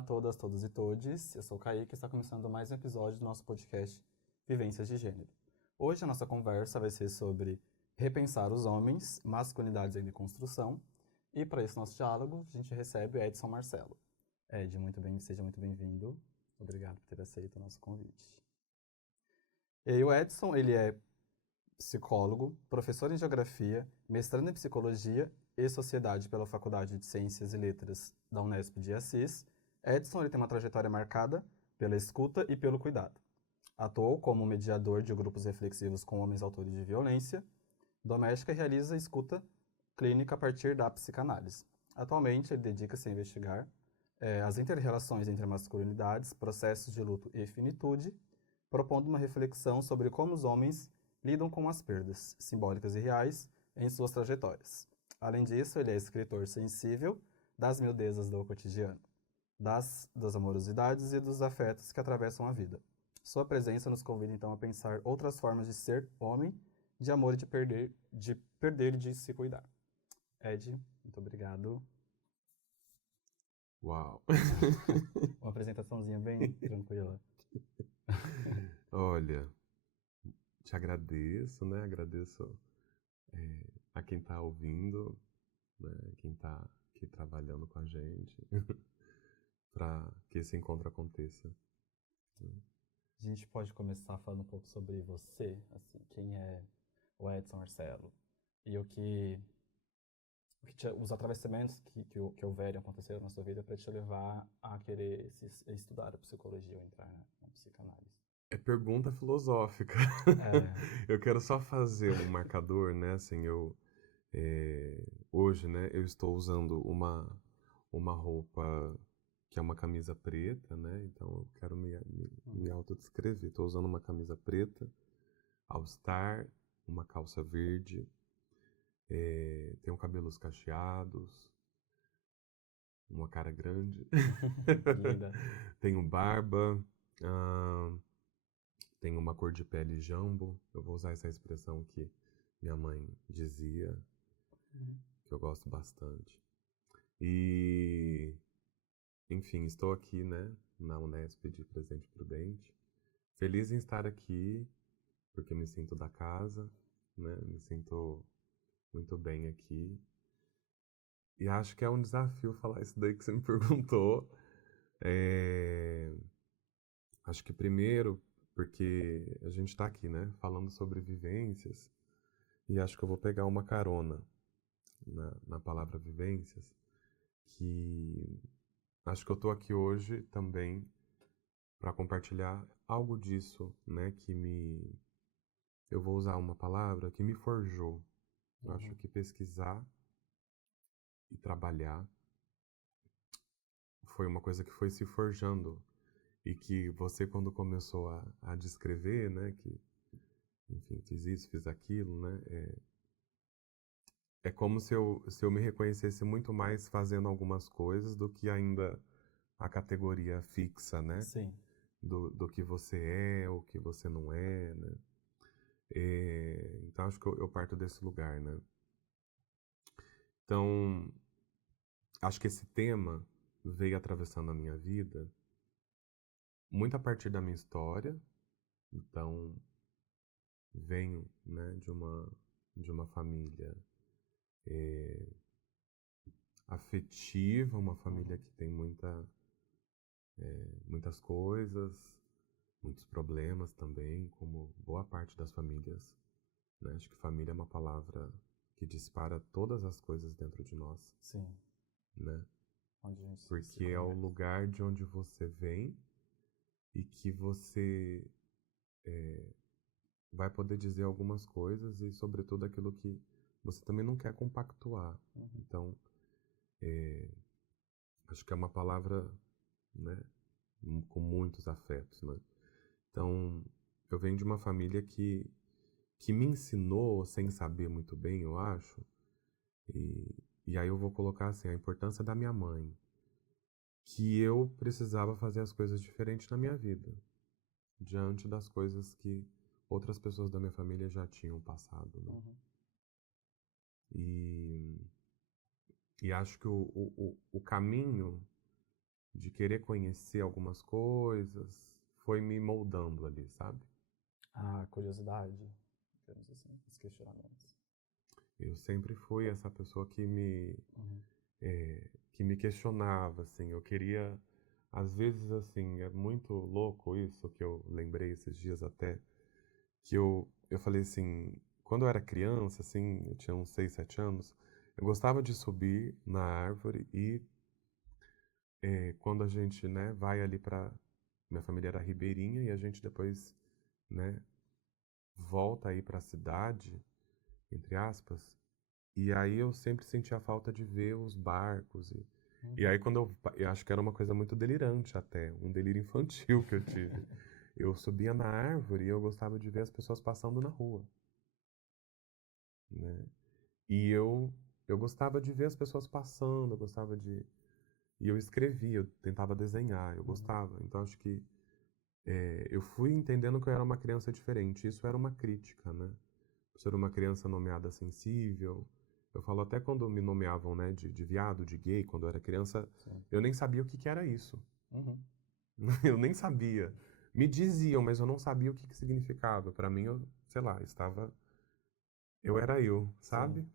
Olá a todas, todos e todes. Eu sou o Kaique e está começando mais um episódio do nosso podcast Vivências de Gênero. Hoje a nossa conversa vai ser sobre repensar os homens, masculinidades em construção. E para esse nosso diálogo, a gente recebe o Edson Marcelo. Ed, seja muito bem-vindo. Obrigado por ter aceito o nosso convite. E o Edson, ele é psicólogo, professor em geografia, mestrando em psicologia e sociedade pela Faculdade de Ciências e Letras da Unesp de Assis. Edson, ele tem uma trajetória marcada pela escuta e pelo cuidado. Atuou como mediador de grupos reflexivos com homens autores de violência doméstica e realiza escuta clínica a partir da psicanálise. Atualmente, ele dedica-se a investigar as inter-relações entre masculinidades, processos de luto e finitude, propondo uma reflexão sobre como os homens lidam com as perdas, simbólicas e reais, em suas trajetórias. Além disso, ele é escritor sensível das miudezas do cotidiano, das amorosidades e dos afetos que atravessam a vida. Sua presença nos convida, então, a pensar outras formas de ser homem, de amor e de perder e de se cuidar. Ed, muito obrigado. Uau! Uma apresentaçãozinha bem tranquila. Olha, te agradeço, né? Agradeço a quem está ouvindo, né? Quem está aqui trabalhando com a gente, para que esse encontro aconteça. A gente pode começar falando um pouco sobre você, assim, quem é o Edson Marcelo e os atravessamentos que houveram, aconteceram na sua vida para te levar a querer estudar a psicologia ou entrar na psicanálise. É pergunta filosófica. É. Eu quero só fazer um marcador, né? Assim, hoje, né, eu estou usando uma roupa que é uma camisa preta, né? Então eu quero me autodescrever. Estou usando uma camisa preta, all-star, uma calça verde, tenho cabelos cacheados, uma cara grande, Linda. tenho barba, tenho uma cor de pele jambo. Eu vou usar essa expressão que minha mãe dizia, que eu gosto bastante. E, enfim, estou aqui, né, na Unesp de Presidente Prudente. Feliz em estar aqui, porque me sinto da casa, né, me sinto muito bem aqui. E acho que é um desafio falar isso daí que você me perguntou. Acho que primeiro, porque a gente está aqui, né, falando sobre vivências, e acho que eu vou pegar uma carona na palavra vivências, que acho que eu estou aqui hoje também para compartilhar algo disso, né, eu vou usar uma palavra que me forjou. Eu acho que pesquisar e trabalhar foi uma coisa que foi se forjando e que você, quando começou a descrever, né, que, enfim, fiz isso, fiz aquilo, né, é como se eu me reconhecesse muito mais fazendo algumas coisas do que ainda a categoria fixa, né? Sim. Do que você é, ou que você não é, né? Então, acho que eu parto desse lugar, né? Então, acho que esse tema veio atravessando a minha vida muito a partir da minha história. Então, venho, né, de uma família afetiva, uma família que tem muitas coisas, muitos problemas também, como boa parte das famílias, né? Acho que família é uma palavra que dispara todas as coisas dentro de nós. Sim. Né? Onde a gente Porque é o lugar de onde você vem e que você vai poder dizer algumas coisas e, sobretudo, aquilo que você também não quer compactuar. Então, acho que é uma palavra, né, com muitos afetos, né? Então, eu venho de uma família que me ensinou, sem saber muito bem, eu acho, e aí eu vou colocar assim, a importância da minha mãe, que eu precisava fazer as coisas diferentes na minha vida, diante das coisas que outras pessoas da minha família já tinham passado, né? E acho que o caminho de querer conhecer algumas coisas, foi me moldando ali, sabe? A curiosidade, digamos assim, os questionamentos. Eu sempre fui essa pessoa Uhum. que me questionava, assim, eu queria, às vezes, assim, é muito louco isso que eu lembrei esses dias até, que eu falei assim, quando eu era criança, assim, eu tinha uns 6, 7 anos, eu gostava de subir na árvore e quando a gente, né, vai ali para minha família era ribeirinha e a gente depois, né, volta aí para a cidade, entre aspas, e aí eu sempre sentia falta de ver os barcos e Uhum. aí quando eu acho que era uma coisa muito delirante até, um delírio infantil que eu tive. Eu subia na árvore e eu gostava de ver as pessoas passando na rua, né? E eu gostava de ver as pessoas passando, eu gostava de e eu escrevia, eu tentava desenhar, eu Uhum. gostava. Então acho que eu fui entendendo que eu era uma criança diferente. Isso era uma crítica, né? Por ser uma criança nomeada sensível. Eu falo até quando me nomeavam, né, de viado, de gay, quando eu era criança, Sim. eu nem sabia o que que era isso. Uhum. Eu nem sabia. Me diziam, mas eu não sabia o que que significava. Para mim, eu, sei lá, estava. Eu era eu, Sim. sabe?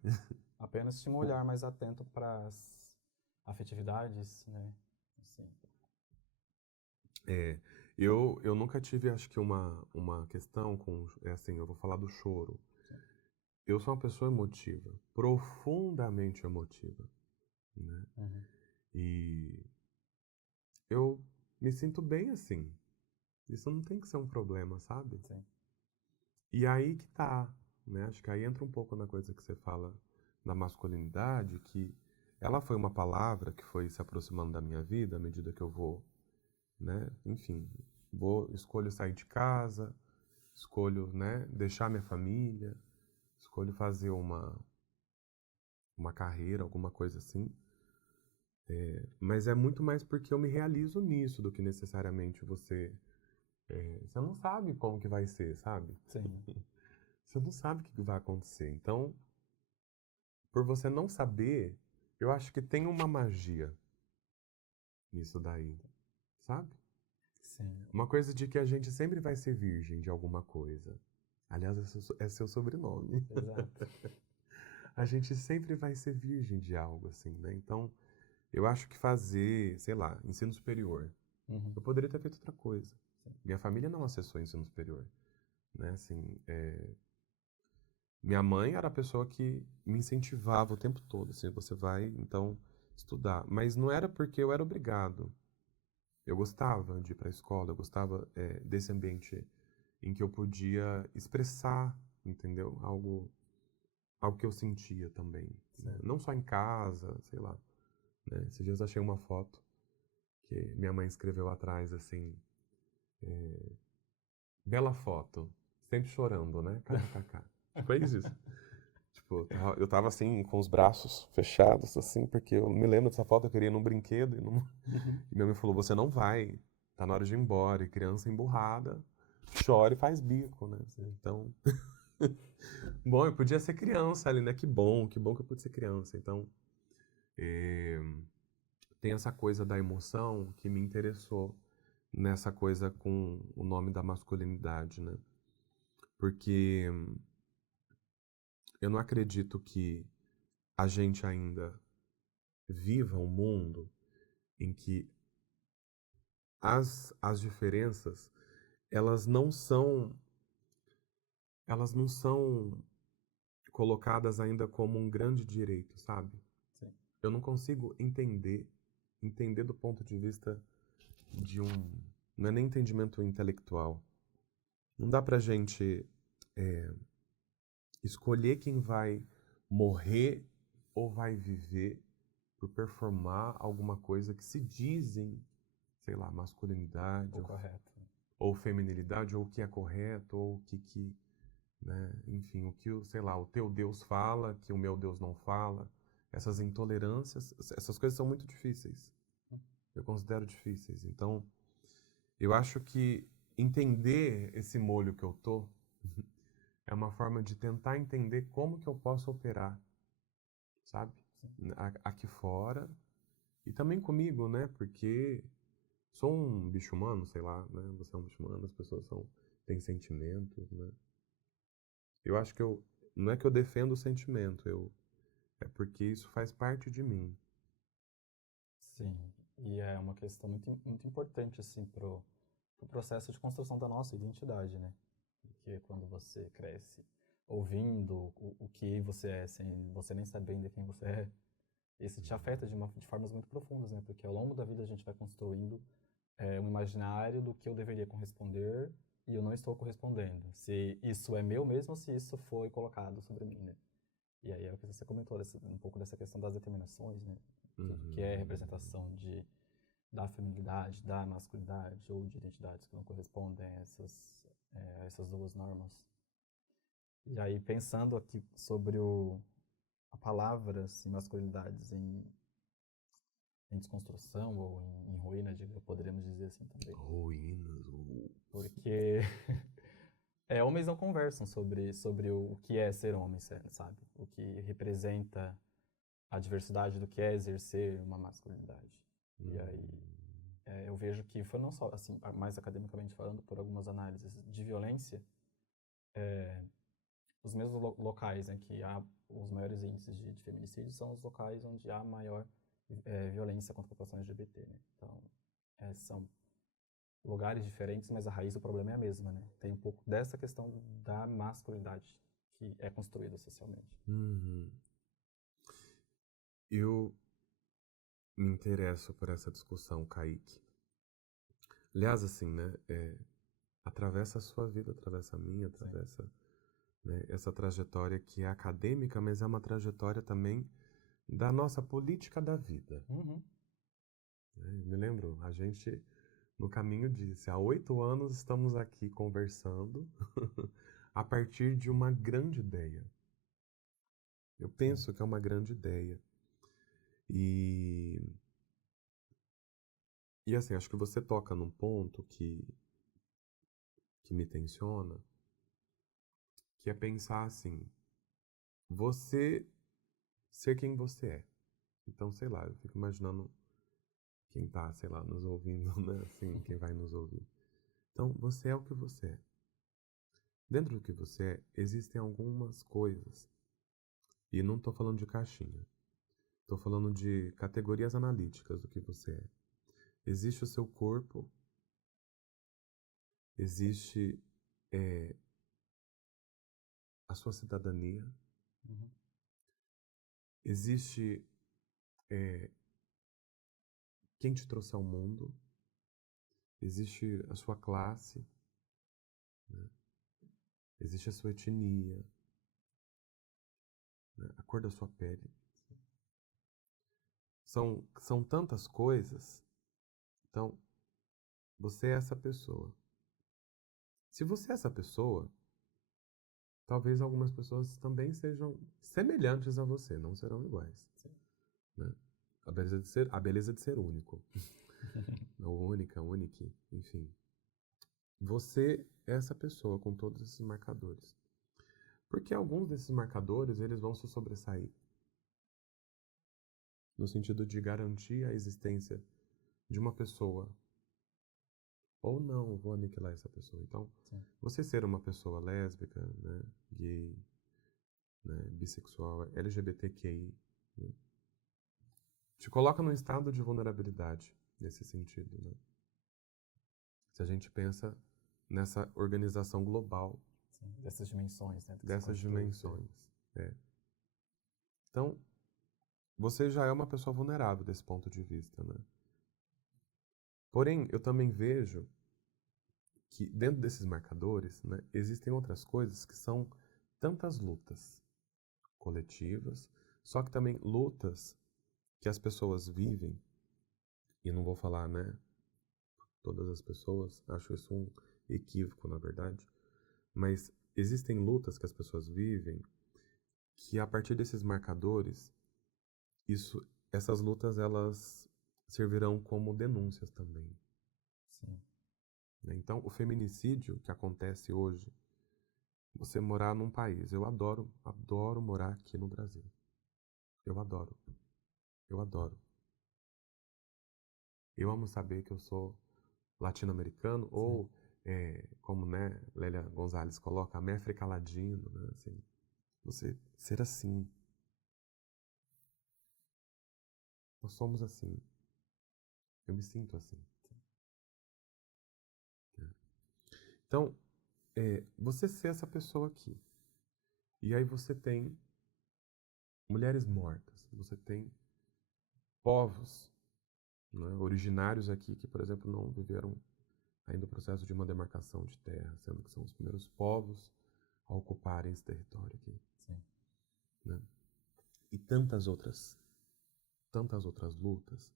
Apenas tinha um olhar mais atento para as afetividades, né? Assim. É, eu nunca tive, acho que, uma questão com. É assim, eu vou falar do choro. Sim. Eu sou uma pessoa emotiva, profundamente emotiva, né? Uhum. E eu me sinto bem assim. Isso não tem que ser um problema, sabe? Sim. E aí que tá, né? Acho que aí entra um pouco na coisa que você fala da masculinidade, que ela foi uma palavra que foi se aproximando da minha vida à medida que eu vou, né? Enfim, escolho sair de casa, escolho, né, deixar minha família, escolho fazer uma carreira, alguma coisa assim. Mas é muito mais porque eu me realizo nisso do que necessariamente você não sabe como que vai ser, sabe? Sim. Você não sabe o que vai acontecer. Então, por você não saber, eu acho que tem uma magia nisso daí, sabe? Sim. Uma coisa de que a gente sempre vai ser virgem de alguma coisa. Aliás, é seu sobrenome. Exato. A gente sempre vai ser virgem de algo, assim, né? Então, eu acho que fazer, sei lá, ensino superior. Uhum. Eu poderia ter feito outra coisa. Sim. Minha família não acessou ensino superior, né? Assim, minha mãe era a pessoa que me incentivava o tempo todo, assim, você vai, então, estudar. Mas não era porque eu era obrigado. Eu gostava de ir para a escola, eu gostava, desse ambiente em que eu podia expressar, entendeu? Algo que eu sentia também, né? Sim. Não só em casa, sei lá, né? Esses dias eu achei uma foto que minha mãe escreveu atrás, assim, bela foto, sempre chorando, né? KKKK. Tipo, é isso. Tipo, eu tava assim, com os braços fechados, assim, porque eu me lembro dessa foto, eu queria ir num brinquedo Uhum. e minha mãe falou, você não vai, tá na hora de ir embora, e criança emburrada, chora e faz bico, né? Sim. Então, bom, eu podia ser criança ali, né? Que bom que eu pude ser criança. Então, eh, tem essa coisa da emoção que me interessou nessa coisa com o nome da masculinidade, né? Porque eu não acredito que a gente ainda viva um mundo em que as diferenças, elas não são, elas não são colocadas ainda como um grande direito, sabe? Sim. Eu não consigo entender do ponto de vista de não é nem entendimento intelectual. Não dá pra gente escolher quem vai morrer ou vai viver por performar alguma coisa que se dizem, sei lá, masculinidade O correto. ou feminilidade, ou o que é correto, ou o que, né, enfim, o que, sei lá, o teu Deus fala, que o meu Deus não fala. Essas intolerâncias, essas coisas são muito difíceis. Eu considero difíceis. Então, eu acho que entender esse molho que eu tô é uma forma de tentar entender como que eu posso operar, sabe? Sim. Aqui fora E também comigo, né? Porque sou um bicho humano, sei lá, né? Você é um bicho humano, as pessoas têm sentimentos, né? Eu acho que não é que eu defendo o sentimento, é porque isso faz parte de mim. Sim, e é uma questão muito importante, assim, pro processo de construção da nossa identidade, né? Porque quando você cresce ouvindo o que você é, sem você nem saber ainda quem você é, isso te afeta de formas muito profundas, né? Porque ao longo da vida a gente vai construindo um imaginário do que eu deveria corresponder e eu não estou correspondendo. Se isso é meu mesmo ou se isso foi colocado sobre mim, né? E aí é o que você comentou, um pouco dessa questão das determinações, né? Tudo que é Uhum. representação da feminilidade, da masculinidade ou de identidades que não correspondem a essas duas normas. E aí, pensando aqui sobre a palavra assim, masculinidades em desconstrução ou em ruína, poderíamos dizer assim também. Ruínas. Porque homens não conversam sobre o que é ser homem, sabe? O que representa a diversidade do que é exercer uma masculinidade. E aí eu vejo que foi não só, assim, mais academicamente falando, por algumas análises de violência, os mesmos locais em que há os maiores índices de feminicídio são os locais onde há maior violência contra a população LGBT, né? Então, são lugares diferentes, mas a raiz do problema é a mesma, né? Tem um pouco dessa questão da masculinidade que é construída socialmente. Uhum. Eu me interesso por essa discussão, Kaique. Aliás, assim, né? Atravessa a sua vida, atravessa a minha, Sim. atravessa, né, essa trajetória que é acadêmica, mas é uma trajetória também da nossa política da vida. Uhum. Né? Eu me lembro, a gente no caminho disse, há 8 anos estamos aqui conversando a partir de uma grande ideia. Eu Sim. penso que é uma grande ideia. E, e assim, acho que você toca num ponto que me tensiona, que é pensar assim, você ser quem você é. Então, sei lá, eu fico imaginando quem tá, sei lá, nos ouvindo, né? Assim, quem vai nos ouvir. Então, você é o que você é. Dentro do que você é, existem algumas coisas. E não estou falando de caixinha. Estou falando de categorias analíticas do que você é. Existe o seu corpo, existe a sua cidadania, Uhum. existe quem te trouxe ao mundo, existe a sua classe, né? Existe a sua etnia, né? A cor da sua pele. São tantas coisas. Então, você é essa pessoa. Se você é essa pessoa, talvez algumas pessoas também sejam semelhantes a você, não serão iguais. Né? A beleza de ser único. Ou única, único, enfim. Você é essa pessoa com todos esses marcadores. Porque alguns desses marcadores, eles vão se sobressair. No sentido de garantir a existência de uma pessoa. Ou não, vou aniquilar essa pessoa. Então, Sim. você ser uma pessoa lésbica, né, gay, né, bissexual, LGBTQI, né, te coloca num estado de vulnerabilidade nesse sentido, né? Se a gente pensa nessa organização global Sim. Dessas dimensões, né, do que se dessas constitui ser. dimensões. É. Então, você já é uma pessoa vulnerável desse ponto de vista, né? Porém, eu também vejo que dentro desses marcadores, né, existem outras coisas que são tantas lutas coletivas, só que também lutas que as pessoas vivem, e não vou falar, né, todas as pessoas, acho isso um equívoco, na verdade, mas existem lutas que as pessoas vivem que a partir desses marcadores, essas lutas elas servirão como denúncias também. Sim. Né? Então, o feminicídio que acontece hoje, você morar num país, eu adoro, adoro morar aqui no Brasil. Eu adoro. Eu adoro. Eu amo saber que eu sou latino-americano, ou, como, né, Lélia Gonzalez coloca, américa-ladino, né, assim, você ser assim. Nós somos assim. Eu me sinto assim. Né? Então, você ser essa pessoa aqui. E aí você tem mulheres mortas, você tem povos, né, originários aqui que, por exemplo, não viveram ainda o processo de uma demarcação de terra, sendo que são os primeiros povos a ocuparem esse território aqui. Sim. Né? E tantas outras lutas.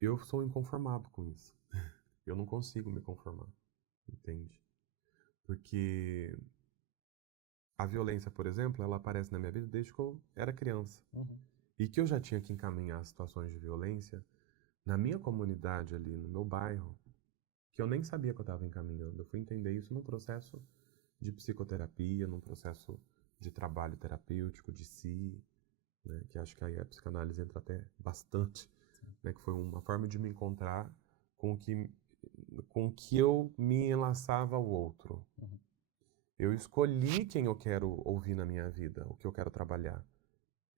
Eu sou inconformado com isso. Eu não consigo me conformar, entende? Porque a violência, por exemplo, ela aparece na minha vida desde que eu era criança. Uhum. E que eu já tinha que encaminhar situações de violência na minha comunidade ali, no meu bairro, que eu nem sabia que eu estava encaminhando. Eu fui entender isso num processo de psicoterapia, num processo de trabalho terapêutico de si, né, que acho que aí a psicanálise entra até bastante, né, que foi uma forma de me encontrar com que eu me enlaçava ao outro. Uhum. Eu escolhi quem eu quero ouvir na minha vida, o que eu quero trabalhar.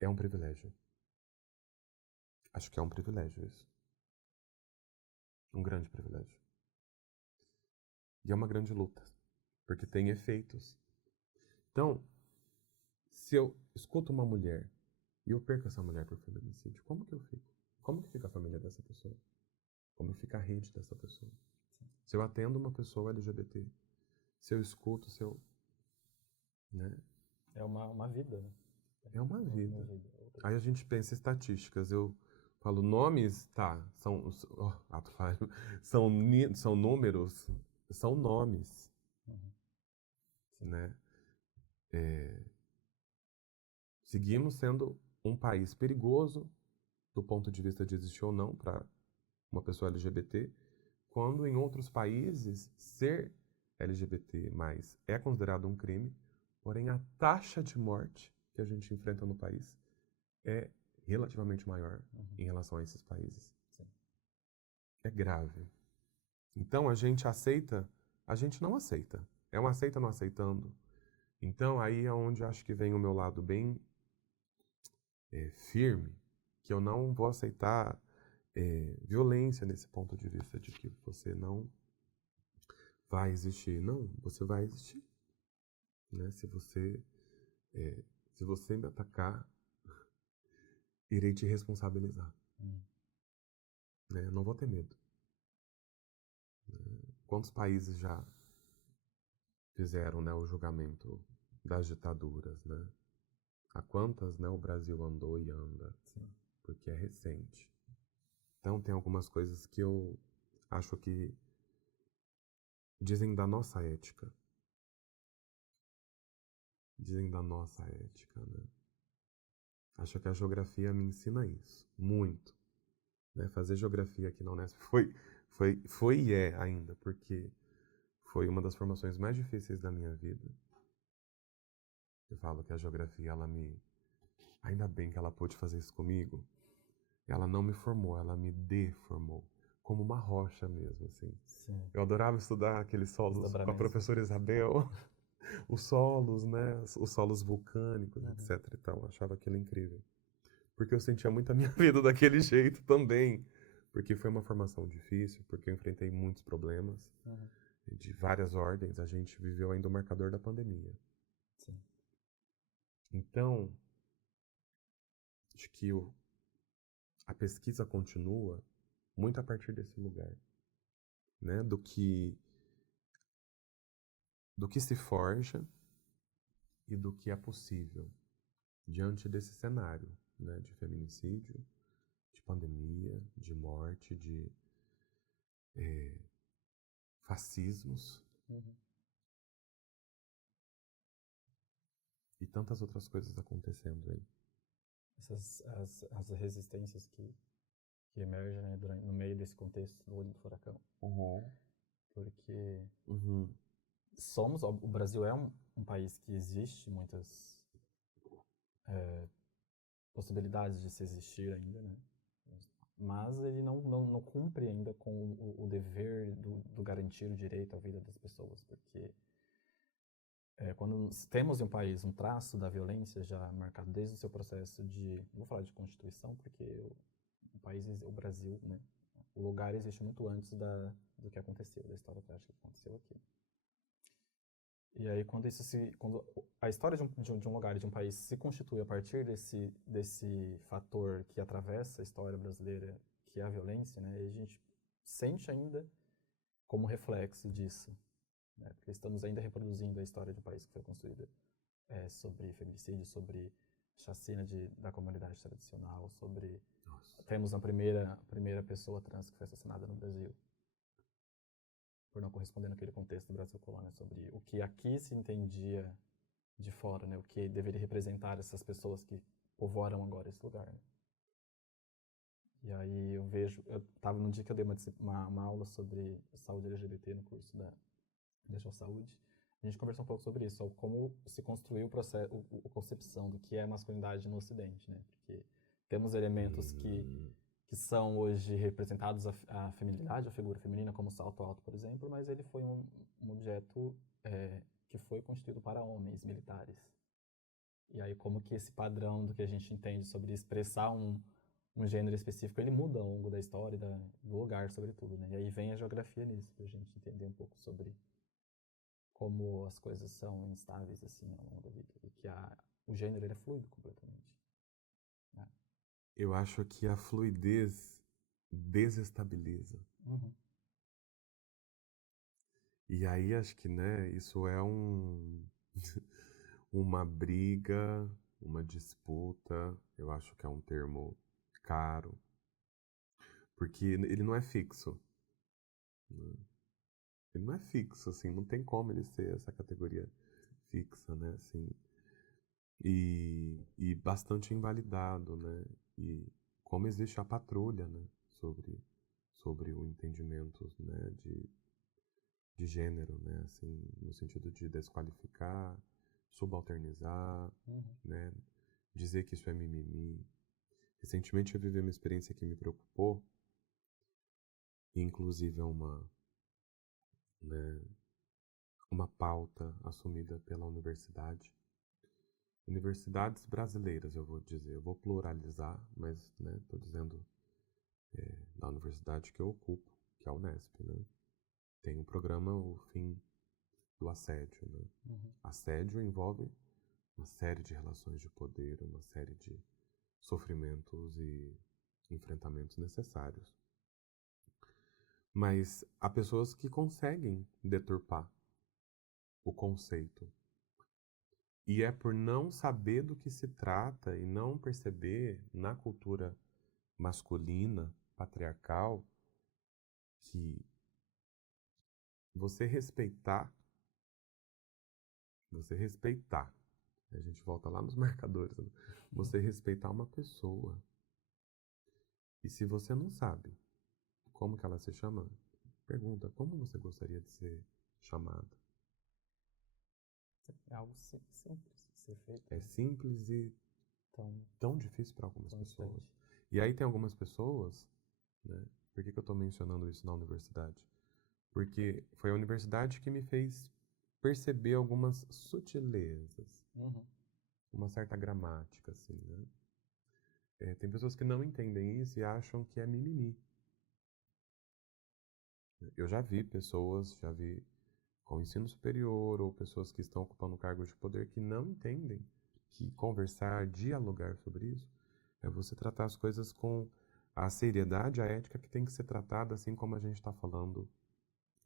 É um privilégio. Acho que é um privilégio isso. Um grande privilégio. E é uma grande luta, porque tem efeitos. Então, se eu escuto uma mulher e eu perco essa mulher por feminicídio, como que eu fico? Como que fica a família dessa pessoa? Como fica a rede dessa pessoa? Se eu atendo uma pessoa LGBT, se eu escuto, se eu... Né? É uma vida, né? É uma vida. Uma vida. Aí a gente pensa em estatísticas. Eu falo nomes, tá, ato falho, são números, são nomes, Uhum. né? Seguimos sendo um país perigoso do ponto de vista de existir ou não para uma pessoa LGBT, quando em outros países ser LGBT mais é considerado um crime, porém a taxa de morte que a gente enfrenta no país é relativamente maior em relação a esses países. Sim. É grave. Então a gente aceita, a gente não aceita. É um aceita não aceitando. Então aí é onde acho que vem o meu lado bem firme, que eu não vou aceitar violência nesse ponto de vista de que você não vai existir. Não, você vai existir. Né? Se você me atacar, irei te responsabilizar. Né? Não vou ter medo. Quantos países já fizeram, né, o julgamento das ditaduras, né? A quantas, né, o Brasil andou e anda? Sim. Porque é recente. Então tem algumas coisas que eu acho que dizem da nossa ética. Dizem da nossa ética, né? Acho que a geografia me ensina isso, muito. Né? Fazer geografia aqui na Unesp foi e é ainda, porque foi uma das formações mais difíceis da minha vida. Eu falo que a geografia, ainda bem que ela pôde fazer isso comigo. Ela não me formou, ela me deformou. Como uma rocha mesmo, assim. Sim. Eu adorava estudar aqueles solos com a professora Isabel. Os solos, né? Os solos vulcânicos, etc e tal. Eu achava aquilo incrível. Porque eu sentia muito a minha vida daquele jeito também. Porque foi uma formação difícil, porque eu enfrentei muitos problemas de várias ordens. A gente viveu ainda o marcador da pandemia. Sim. Então, acho que a pesquisa continua muito a partir desse lugar, né? Do que se forja e do que é possível diante desse cenário, né? De feminicídio, de pandemia, de morte, de fascismos e tantas outras coisas acontecendo aí. As resistências que emergem, né, no meio desse contexto do olho do furacão. Porque o Brasil é um país que existe muitas possibilidades de se existir ainda, né? mas ele não cumpre ainda com o dever do garantir o direito à vida das pessoas, porque quando temos em um país um traço da violência já marcado desde o seu processo de, não vou falar de constituição, porque o país, o Brasil, né, o lugar existe muito antes do que aconteceu, da história trágica que aconteceu aqui. E aí, quando a história de um lugar e de um país se constitui a partir desse fator que atravessa a história brasileira, que é a violência, né, a gente sente ainda como reflexo disso, né, porque estamos ainda reproduzindo a história de um país que foi construído sobre feminicídio, sobre chacina da comunidade tradicional, sobre... Nossa. Temos a primeira pessoa trans que foi assassinada no Brasil, por não corresponder naquele contexto do Brasil colônia, sobre o que aqui se entendia de fora, né? O que deveria representar essas pessoas que povoaram agora esse lugar, né? E aí eu estava num dia que eu dei uma aula sobre saúde LGBT no curso da Saúde, a gente conversou um pouco sobre isso, sobre como se construiu o processo, a concepção do que é masculinidade no Ocidente, né? Porque temos elementos que são hoje representados a feminilidade, a figura feminina, como o salto alto, por exemplo, mas ele foi um objeto que foi constituído para homens militares. E aí como que esse padrão do que a gente entende sobre expressar um gênero específico, ele muda ao longo da história, do lugar, sobretudo, né? E aí vem a geografia nisso, pra gente entender um pouco sobre como as coisas são instáveis, assim, ao longo da vida. E que o gênero, ele é fluido completamente. Né? Eu acho que a fluidez desestabiliza. Uhum. E aí acho que, né, isso é uma briga, uma disputa, eu acho que é um termo caro, porque ele não é fixo. Né? Ele não é fixo, assim, não tem como ele ser essa categoria fixa, né, assim, e bastante invalidado, né, e como existe a patrulha, né, sobre o entendimento, né, de gênero, né, assim, no sentido de desqualificar, subalternizar, né, dizer que isso é mimimi. Recentemente eu vivi uma experiência que me preocupou, e inclusive é né, uma pauta assumida pela universidade. Universidades brasileiras, eu vou dizer, eu vou pluralizar, mas, né, estou dizendo da universidade que eu ocupo, que é a Unesp, né, tem um programa, o fim do assédio, né. Assédio envolve uma série de relações de poder, uma série de sofrimentos e enfrentamentos necessários. Mas há pessoas que conseguem deturpar o conceito. E é por não saber do que se trata e não perceber na cultura masculina, patriarcal, que você respeitar, a gente volta lá nos marcadores, né? Você respeitar uma pessoa. E se você não sabe como que ela se chama, pergunta, como você gostaria de ser chamada? É algo simples de ser feito. É simples e tão difícil para algumas Constante. pessoas. E aí tem algumas pessoas, né? Por que eu estou mencionando isso na universidade? Porque foi a universidade que me fez perceber algumas sutilezas, uma certa gramática, assim, né? Tem pessoas que não entendem isso e acham que é mimimi. Eu já vi pessoas, com ensino superior ou pessoas que estão ocupando cargos de poder que não entendem que conversar, dialogar sobre isso é você tratar as coisas com a seriedade, a ética que tem que ser tratada, assim como a gente está falando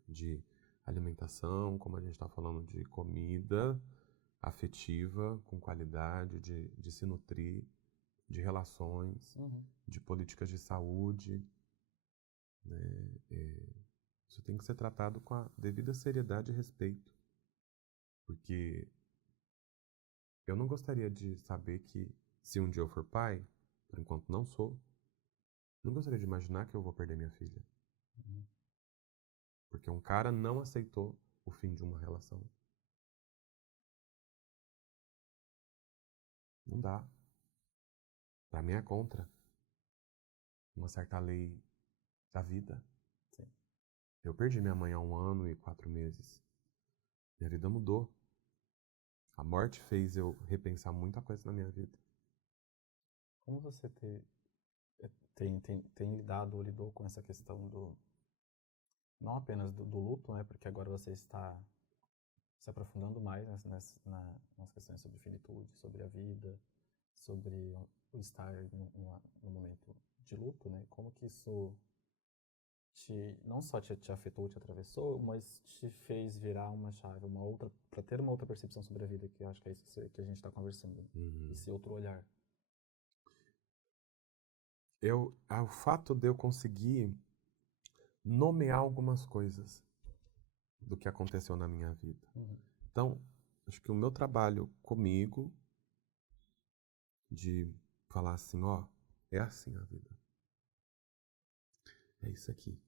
de alimentação, como a gente está falando de comida afetiva, com qualidade, de se nutrir, de relações, de políticas de saúde, né? Isso tem que ser tratado com a devida seriedade e respeito, porque eu não gostaria de saber que, se um dia eu for pai, por enquanto não sou, não gostaria de imaginar que eu vou perder minha filha. Porque um cara não aceitou o fim de uma relação. Não dá. Pra mim é contra. uma certa lei da vida. Sim. Eu perdi minha mãe há 1 ano e 4 meses. Minha vida mudou. A morte fez eu repensar muita coisa na minha vida. Como você tem lidado ou lidou com essa questão não apenas do luto, né? Porque agora você está se aprofundando mais nas questões sobre finitude, sobre a vida, sobre o estar no momento de luto, né? Como que isso não só te afetou, te atravessou, mas te fez virar uma chave, para ter uma outra percepção sobre a vida, que eu acho que é isso que a gente está conversando, né? Esse outro olhar. O fato de eu conseguir nomear algumas coisas do que aconteceu na minha vida. Então, acho que o meu trabalho comigo de falar assim, ó, é assim a vida. É isso aqui.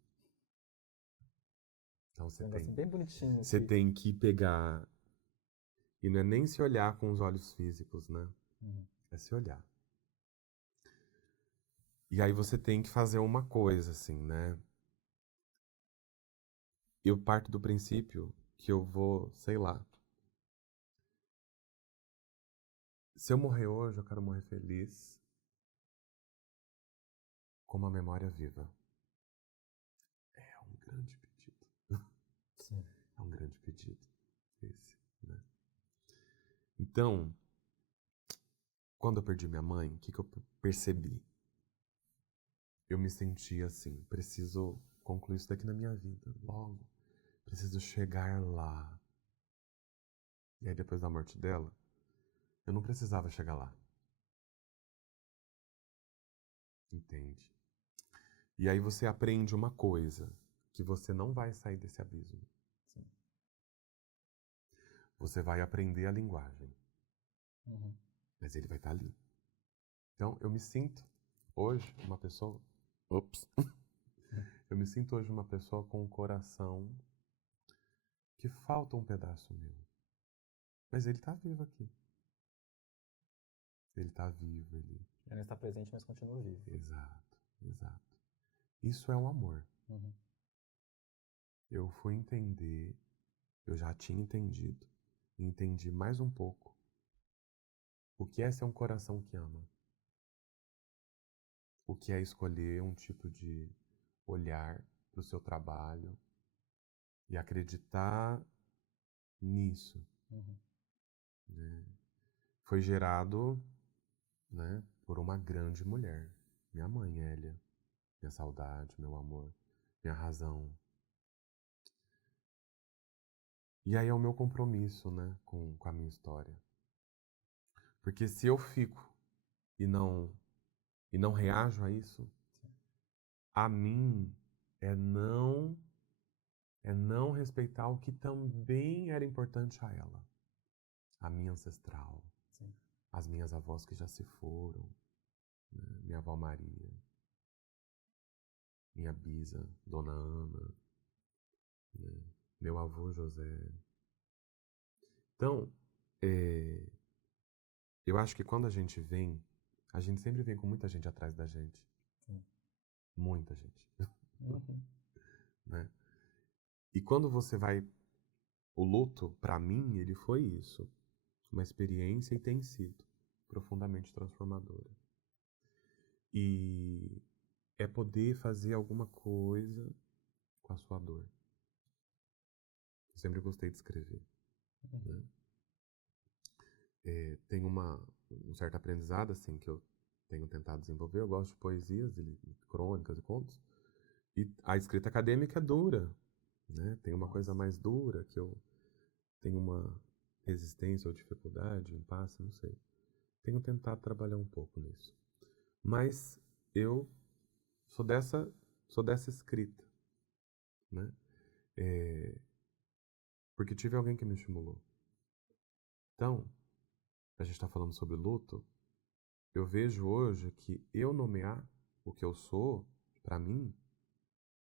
Então Um negocinho bem bonitinho você aqui. tem que pegar, e não é nem se olhar com os olhos físicos, né? É se olhar. E aí você tem que fazer uma coisa, assim, né? Eu parto do princípio que eu vou, sei lá. Se eu morrer hoje, eu quero morrer feliz, com uma memória viva. É um grande pedido. Sim. É um grande pedido esse, né? Então, quando eu perdi minha mãe, o que eu percebi? Eu me senti assim, preciso concluir isso daqui na minha vida, logo. Preciso chegar lá. E aí, depois da morte dela, eu não precisava chegar lá. Entende? E aí você aprende uma coisa, que você não vai sair desse abismo. Sim. Você vai aprender a linguagem. Mas ele vai estar ali. Então, eu me sinto hoje uma pessoa... Ops! Eu me sinto hoje uma pessoa com um coração que falta um pedaço meu. Mas ele está vivo aqui. Ele está vivo, ele... Ele não está presente, mas continua vivo. Exato, exato. Isso é o amor. Eu fui entender, eu já tinha entendido, e entendi mais um pouco o que é ser um coração que ama. O que é escolher um tipo de olhar para o seu trabalho e acreditar nisso. Né? Foi gerado, né, por uma grande mulher. Minha mãe, Hélia. Minha saudade, meu amor, minha razão. E aí é o meu compromisso, né, com a minha história. Porque se eu fico e não reajo a isso, a mim é não respeitar o que também era importante a ela. A minha ancestral. Sim. As minhas avós que já se foram. Né? Minha avó Maria. Minha bisa, Dona Ana. Né? Meu avô José. Então, eu acho que quando a gente sempre vem com muita gente atrás da gente. Sim. Muita gente. Né? E quando você vai... O luto, para mim, ele foi isso. Uma experiência e tem sido profundamente transformadora. E é poder fazer alguma coisa com a sua dor. Eu sempre gostei de escrever. Né? Tem um certo aprendizado assim que eu tenho tentado desenvolver. Eu gosto de poesias, de crônicas e contos. E a escrita acadêmica é dura. Né? Tem uma coisa mais dura que eu tenho uma resistência ou dificuldade, um impasse, não sei. Tenho tentado trabalhar um pouco nisso. Mas eu sou dessa escrita, né? Porque tive alguém que me estimulou. Então, a gente está falando sobre luto, eu vejo hoje que eu nomear o que eu sou, para mim,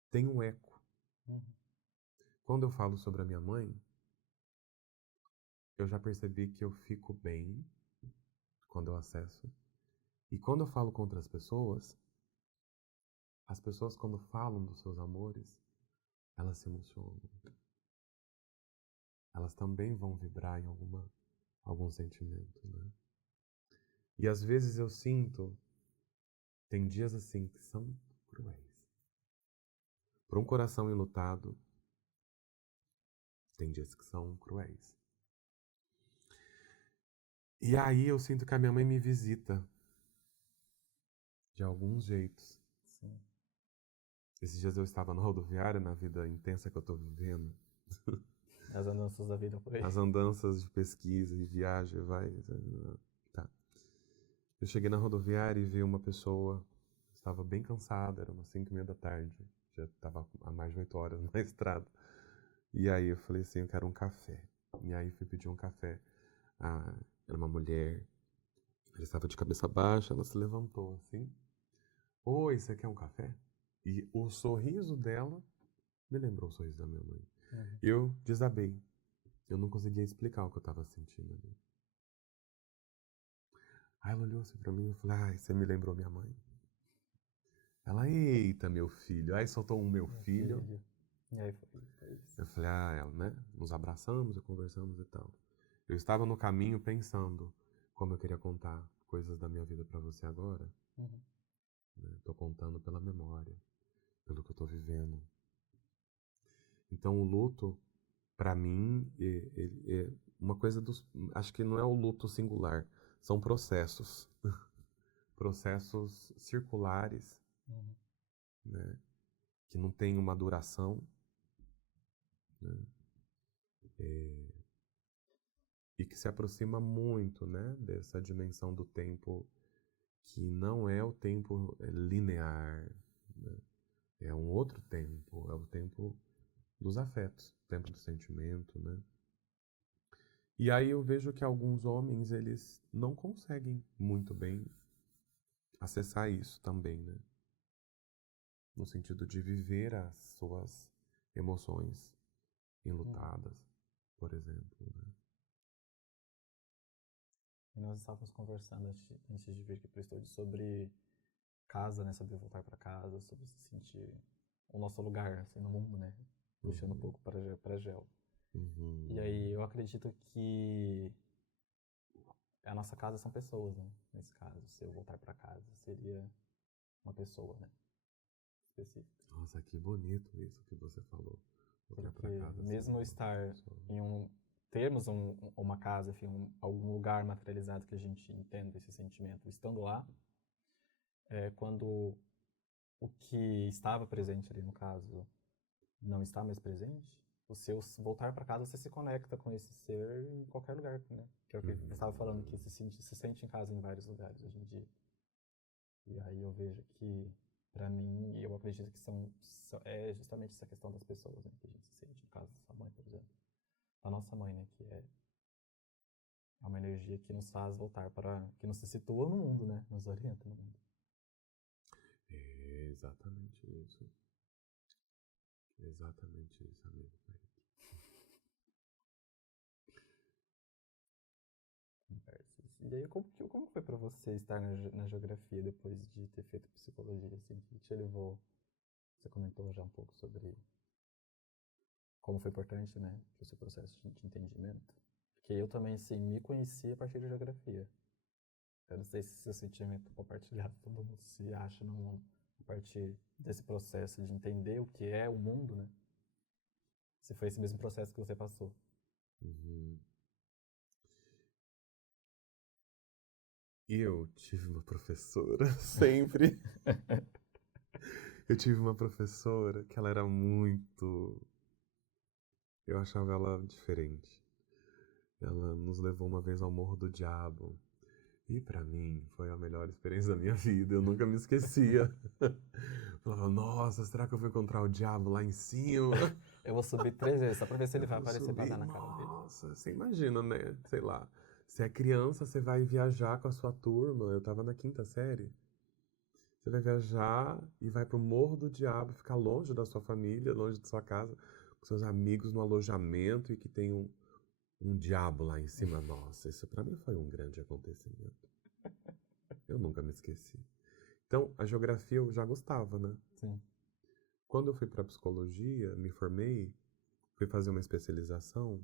tem um eco. Quando eu falo sobre a minha mãe, eu já percebi que eu fico bem quando eu acesso. E quando eu falo com outras pessoas, as pessoas quando falam dos seus amores, elas se emocionam. Elas também vão vibrar em algum sentimento, né? E às vezes eu sinto, tem dias assim que são cruéis. Para um coração enlutado, tem dias que são cruéis. E aí eu sinto que a minha mãe me visita de alguns jeitos. Sim. Esses dias eu estava na rodoviária, na vida intensa que eu estou vivendo. As andanças da vida por aí. As andanças de pesquisa e viagem, vai. Tá. Eu cheguei na rodoviária e vi uma pessoa, estava bem cansada, era umas 5:30 da tarde. Já estava há mais de 8 horas na estrada. E aí eu falei assim, eu quero um café. E aí fui pedir um café. Ah, era uma mulher, ela estava de cabeça baixa, ela se levantou assim. Oi, você quer um café? E o sorriso dela me lembrou o sorriso da minha mãe. Uhum. Eu desabei. Eu não conseguia explicar o que eu estava sentindo ali. Aí ela olhou assim pra mim e falou, ai, você me lembrou minha mãe. Ela, eita, meu filho. Aí soltou um meu filho. E aí foi isso. Eu falei, ela, né? Nos abraçamos e conversamos e tal. Eu estava no caminho pensando como eu queria contar coisas da minha vida pra você agora. Uhum. Né? Tô contando pela memória, pelo que eu tô vivendo. Então o luto, pra mim, é uma coisa dos... Acho que não é o luto singular. São processos. Processos circulares, Uhum. né? Que não tem uma duração, né? E que se aproxima muito, né, dessa dimensão do tempo que não é o tempo linear, né? É um outro tempo, é o tempo dos afetos, o tempo do sentimento, né? E aí eu vejo que alguns homens, eles não conseguem muito bem acessar isso também, né? No sentido de viver as suas emoções enlutadas, por exemplo, né? E nós estávamos conversando antes de vir aqui para o estúdio sobre casa, né? Sobre voltar para casa, sobre se sentir o nosso lugar, assim, no mundo, né? Puxando um Uhum. pouco para Gel. Uhum. E aí eu acredito que a nossa casa são pessoas, né? Nesse caso, se eu voltar para casa, seria uma pessoa, né? Específica. Nossa, que bonito isso que você falou. Voltar Porque pra casa seria mesmo eu uma estar pessoa. termos uma casa, enfim, algum lugar materializado que a gente entenda esse sentimento, estando lá, quando o que estava presente ali, no caso, não está mais presente, o seu voltar para casa, você se conecta com esse ser em qualquer lugar, né? Que é o que você estava falando, que se sente em casa em vários lugares hoje em dia. E aí eu vejo que, para mim, eu acredito que é justamente essa questão das pessoas, né? Que a gente se sente em casa da sua mãe, por exemplo. Da nossa mãe, né? Que é uma energia que nos faz voltar que nos situa no mundo, né? Nos orienta no mundo. É exatamente isso. Exatamente isso, amigo. Conversas. E aí, como foi pra você estar na geografia depois de ter feito psicologia, assim, que te levou? Você comentou já um pouco sobre como foi importante, né, pro seu processo de entendimento. Porque eu também, assim, me conheci a partir da geografia. Eu não sei se seu sentimento compartilhado, todo mundo se acha no mundo a partir desse processo de entender o que é o mundo, né? Se foi esse mesmo processo que você passou. Uhum. Eu tive uma professora, sempre. Eu tive uma professora que ela era muito... Eu achava ela diferente. Ela nos levou uma vez ao Morro do Diabo. E pra mim foi a melhor experiência da minha vida. Eu nunca me esquecia. Falava, nossa, será que eu vou encontrar o diabo lá em cima? Eu vou subir 3 vezes, só pra ver se ele Eu vai vou aparecer pra subir. dar na cara dele. Nossa, você imagina, né? Sei lá. Se é criança, você vai viajar com a sua turma. Eu tava na 5ª série. Você vai viajar e vai pro Morro do Diabo, ficar longe da sua família, longe de sua casa, com seus amigos no alojamento e que tem um diabo lá em cima. Nossa, isso pra mim foi um grande acontecimento. Eu nunca me esqueci. Então, a geografia eu já gostava, né? Sim. Quando eu fui para psicologia, me formei, fui fazer uma especialização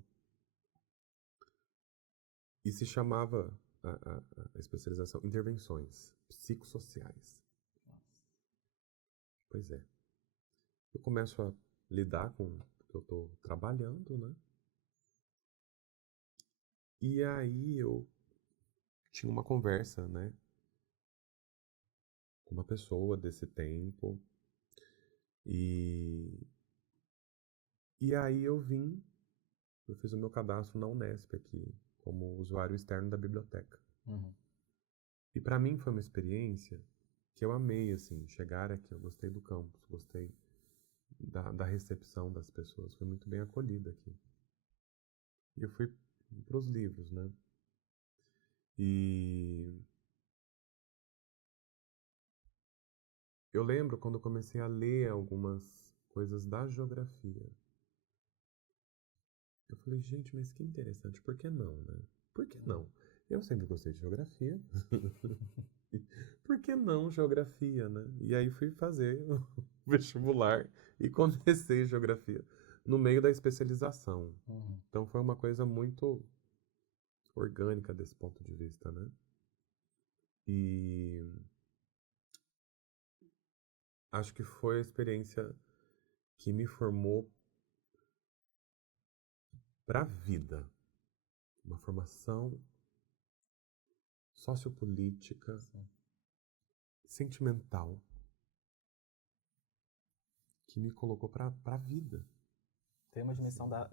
e se chamava a especialização Intervenções Psicossociais. Pois é. Eu começo a lidar com o que eu estou trabalhando, né? E aí eu tinha uma conversa, né, com uma pessoa desse tempo. E, e aí eu fiz o meu cadastro na Unesp aqui, como usuário externo da biblioteca. Uhum. E para mim foi uma experiência que eu amei, assim, chegar aqui. Eu gostei do campus, gostei da recepção das pessoas, foi muito bem acolhida aqui. E eu fui para os livros, né? E eu lembro quando eu comecei a ler algumas coisas da geografia. Eu falei, gente, mas que interessante, por que não, né? Por que não? Eu sempre gostei de geografia. Por que não geografia, né? E aí fui fazer o vestibular e comecei geografia no meio da especialização. Uhum. Então foi uma coisa muito orgânica desse ponto de vista, né? E acho que foi a experiência que me formou para a vida. Uma formação sociopolítica, Sim. sentimental, que me colocou para a vida. Tem uma dimensão da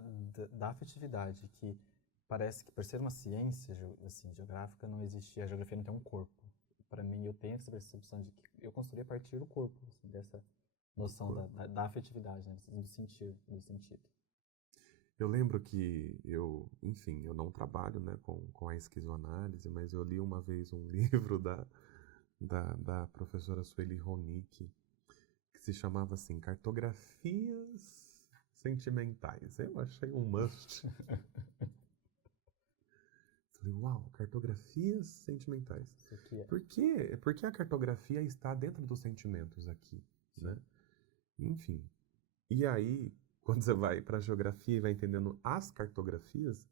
afetividade que parece que, por ser uma ciência assim, geográfica, não existe, a geografia não tem um corpo. Para mim, eu tenho essa percepção de que eu construí a partir do corpo, assim, dessa noção da afetividade, né, do sentir, do sentido. Eu lembro que enfim, eu não trabalho, né, com a esquizoanálise, mas eu li uma vez um livro da professora Sueli Ronick, que se chamava assim, Cartografias Sentimentais. Eu achei um must. Falei, uau, cartografias sentimentais. Isso aqui é. Por quê? Porque a cartografia está dentro dos sentimentos aqui, né? Enfim. E aí, quando você vai para a geografia e vai entendendo as cartografias,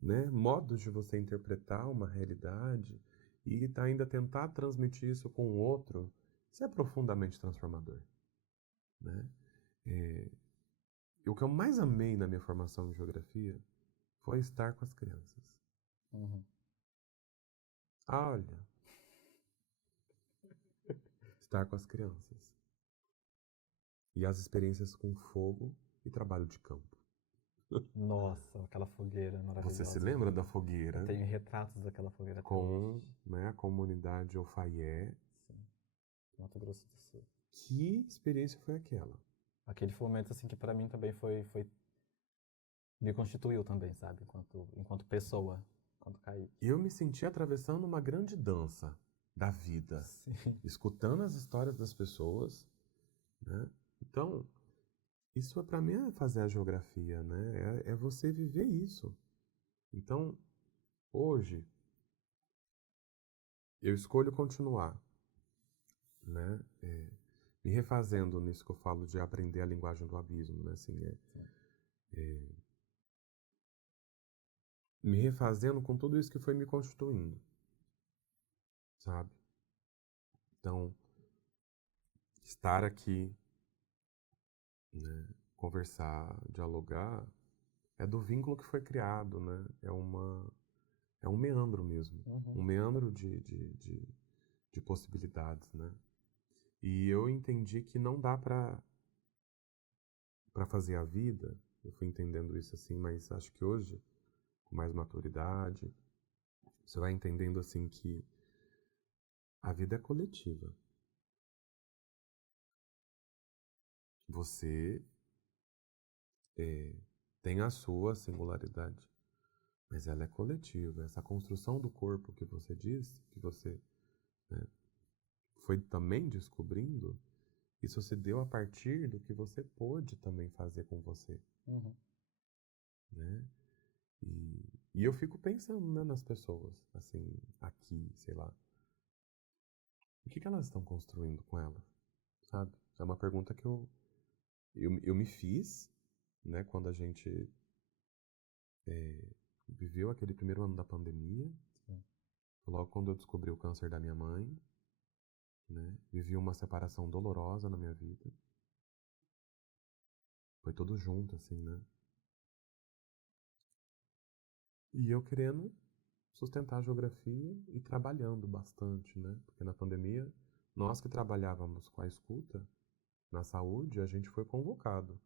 né, modos de você interpretar uma realidade e ainda tentar transmitir isso com o outro, isso é profundamente transformador, né? E o que eu mais amei na minha formação em geografia foi estar com as crianças. Uhum. Olha, estar com as crianças. E as experiências com fogo e trabalho de campo. Nossa, aquela fogueira Você se maravilhosa. lembra da Eu fogueira tenho retratos daquela fogueira até com, hoje. né, a comunidade Ofaié? Sim, Mato Grosso do Sul. Que experiência foi aquela? Aquele foi um momento assim que para mim também foi me constituiu também, sabe, enquanto pessoa, quando caí. Eu me senti atravessando uma grande dança da vida, Sim. escutando as histórias das pessoas, né? Então, isso para mim é fazer a geografia, né? É você viver isso. Então, hoje, eu escolho continuar, né? Me refazendo nisso que eu falo de aprender a linguagem do abismo, né? Assim, me refazendo com tudo isso que foi me constituindo, sabe? Então, estar aqui, né? Conversar, dialogar, é do vínculo que foi criado, né? É um meandro mesmo, Uhum. um meandro de possibilidades, né? E eu entendi que não dá para fazer a vida, eu fui entendendo isso assim, mas acho que hoje, com mais maturidade, você vai entendendo assim que a vida é coletiva. Você tem a sua singularidade, mas ela é coletiva. Essa construção do corpo que você diz, que você, né, foi também descobrindo, isso se deu a partir do que você pôde também fazer com você, Uhum. né? E eu fico pensando, né, nas pessoas, assim, aqui, sei lá. que elas estão construindo com elas, sabe? É uma pergunta que eu me fiz, né, quando a gente viveu aquele primeiro ano da pandemia, Sim. logo quando eu descobri o câncer da minha mãe, né? Vivi uma separação dolorosa na minha vida. Foi tudo junto, assim, né? E eu querendo sustentar a geografia e trabalhando bastante, né? Porque na pandemia, nós que trabalhávamos com a escuta, na saúde, a gente foi convocado.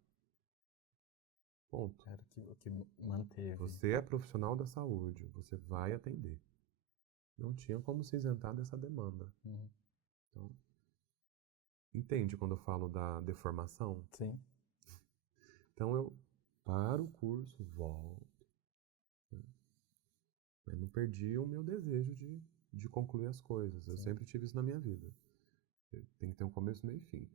Ponto. Era o que manteve. Você é profissional da saúde, você vai atender. Não tinha como se isentar dessa demanda. Uhum. Então, entende quando eu falo da deformação? Sim. Então eu paro o curso, volto. Né? Mas não perdi o meu desejo de concluir as coisas. Eu Sim. sempre tive isso na minha vida. Tem que ter um começo, meio e fim.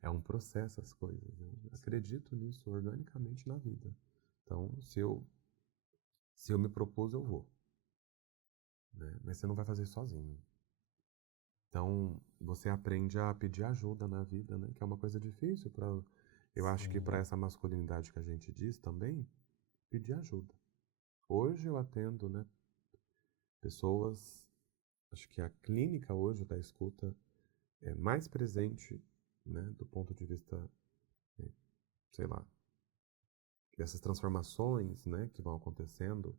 É um processo as coisas. Eu acredito nisso organicamente na vida. Então, se eu me propus, eu vou. Né? Mas você não vai fazer sozinho. Então, você aprende a pedir ajuda na vida, né? Que é uma coisa difícil para... Eu acho que para essa masculinidade que a gente diz também, pedir ajuda. Hoje eu atendo, né, pessoas... Acho que a clínica hoje da escuta é mais presente, né, do ponto de vista, sei lá, dessas transformações, né, que vão acontecendo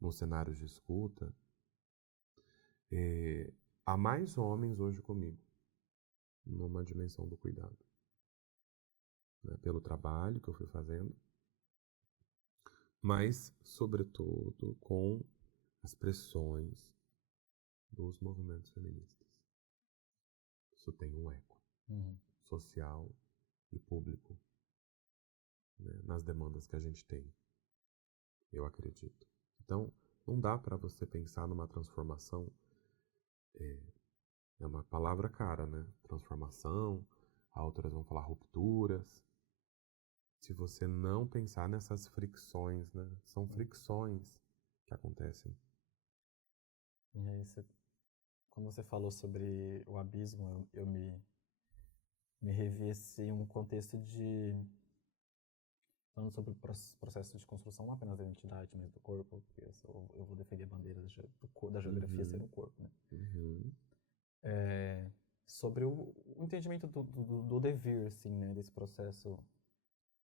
nos cenários de escuta. Há mais homens hoje comigo, numa dimensão do cuidado. Né, pelo trabalho que eu fui fazendo, mas, sobretudo, com as pressões dos movimentos feministas. Isso tem um eco social e público, né, nas demandas que a gente tem, eu acredito. Então, não dá para você pensar numa transformação, é uma palavra cara, né? Transformação, autoras vão falar rupturas. Se você não pensar nessas fricções, né? São fricções que acontecem. E aí, quando você falou sobre o abismo, eu me revi em um contexto de... Falando sobre o processo de construção, não apenas da identidade, mas do corpo, porque eu vou defender a bandeira da geografia ser um corpo, né? Sobre o entendimento do devir, assim, né? Desse processo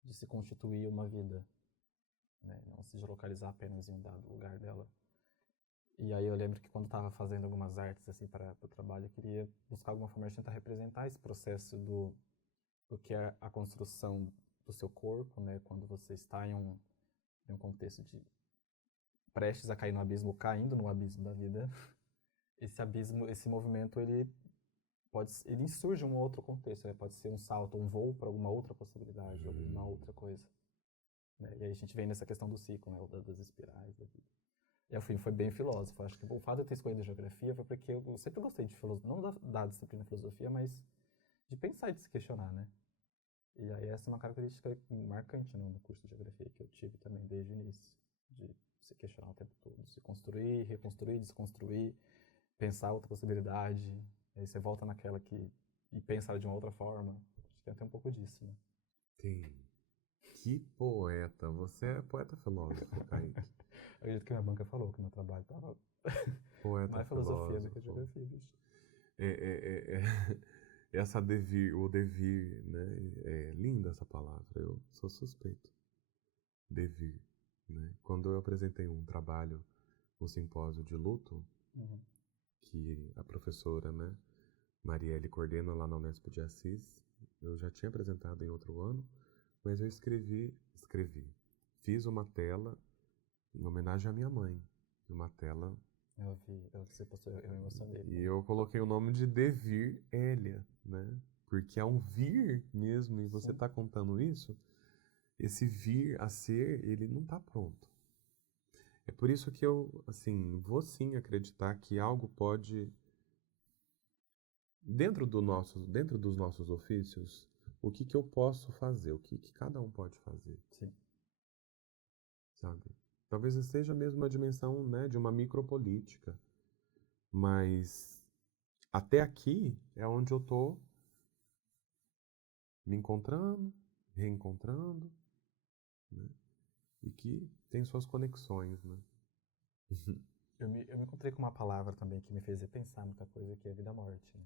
de se constituir uma vida, né? Não se localizar apenas em um dado lugar dela. E aí eu lembro que quando estava fazendo algumas artes assim para o trabalho, eu queria buscar alguma forma de tentar representar esse processo do que é a construção do seu corpo, né? Quando você está em um contexto de prestes a cair no abismo, caindo no abismo da vida. Esse abismo, esse movimento, ele insurge um outro contexto, né? Pode ser um salto, um voo para alguma outra possibilidade, alguma outra coisa. Né? E aí a gente vem nessa questão do ciclo, né? Das espirais da vida. E o filme foi bem filósofo. Acho que o fato de eu ter escolhido geografia foi porque eu sempre gostei de filosofia, não da disciplina de filosofia, mas de pensar e de se questionar, né? E aí essa é uma característica marcante no curso de geografia que eu tive também desde o início, de se questionar o tempo todo, se construir, reconstruir, desconstruir, pensar outra possibilidade, aí você volta naquela e pensa de uma outra forma. Acho que tem um pouco disso, né? Tem. Que poeta! Você é poeta filósofo, Kaique. Acredito que minha banca falou que meu trabalho estava Poeta mais filosofia do que filósofo. geografia, bicho. Essa o devir, né? É linda essa palavra, eu sou suspeito. Devir, né? Quando eu apresentei um trabalho no simpósio de luto, que a professora, né, Marielle coordena lá na Unesp de Assis, eu já tinha apresentado em outro ano, mas eu escrevi, fiz uma tela em homenagem à minha mãe, uma tela. Eu vi, você postou, eu me emocionei. E eu coloquei o nome de Devir Hélia, né? Porque é um vir mesmo, e você está contando isso, esse vir a ser, ele não está pronto. É por isso que eu, assim, vou sim acreditar que algo pode, dentro dos nossos ofícios, o que eu posso fazer, o que cada um pode fazer. Sim. Sabe? Talvez seja mesmo uma dimensão, né, de uma micropolítica, mas até aqui é onde eu tô me encontrando, reencontrando, né? E que tem suas conexões, né? Eu me encontrei com uma palavra também que me fez repensar muita coisa, que é vida-morte, né?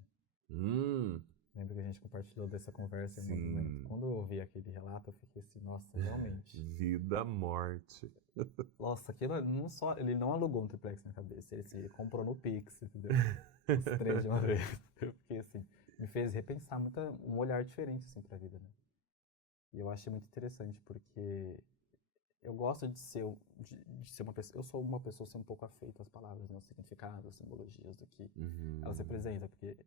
Hum, Lembro que a gente compartilhou dessa conversa em um momento. sim. Quando eu ouvi aquele relato, eu fiquei assim, nossa, realmente. Vida, morte. Nossa, aquilo não só. Ele não alugou um triplex na cabeça, ele se comprou no Pix, entendeu? Os três de uma vez. Eu fiquei assim, me fez repensar um olhar diferente assim pra vida, né? E eu achei muito interessante porque eu gosto de ser uma pessoa. Eu sou uma pessoa assim, um pouco afeita às palavras, né? Os significados, as simbologias do que elas Uhum. representam, porque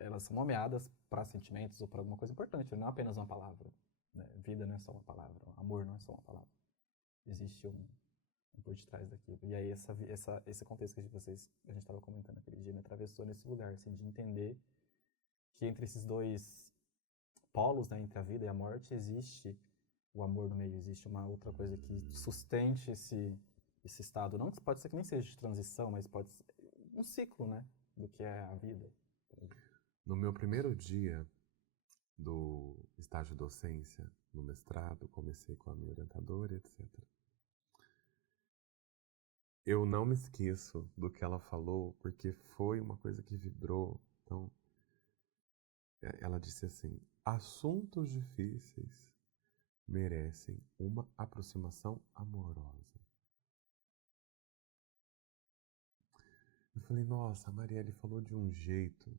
elas são nomeadas para sentimentos ou para alguma coisa importante, não é apenas uma palavra. Né? Vida não é só uma palavra, amor não é só uma palavra. Existe um por detrás daquilo. E aí esse contexto que a gente estava comentando aquele dia me atravessou nesse lugar, assim, de entender que entre esses dois polos, né, entre a vida e a morte, existe o amor no meio, existe uma outra coisa que sustente esse estado. Não pode ser que nem seja de transição, mas pode ser um ciclo, né, do que é a vida. No meu primeiro dia do estágio docência no mestrado, comecei com a minha orientadora, etc. Eu não me esqueço do que ela falou, porque foi uma coisa que vibrou. Então, ela disse assim: assuntos difíceis merecem uma aproximação amorosa. Eu falei, nossa, a Marielle falou de um jeito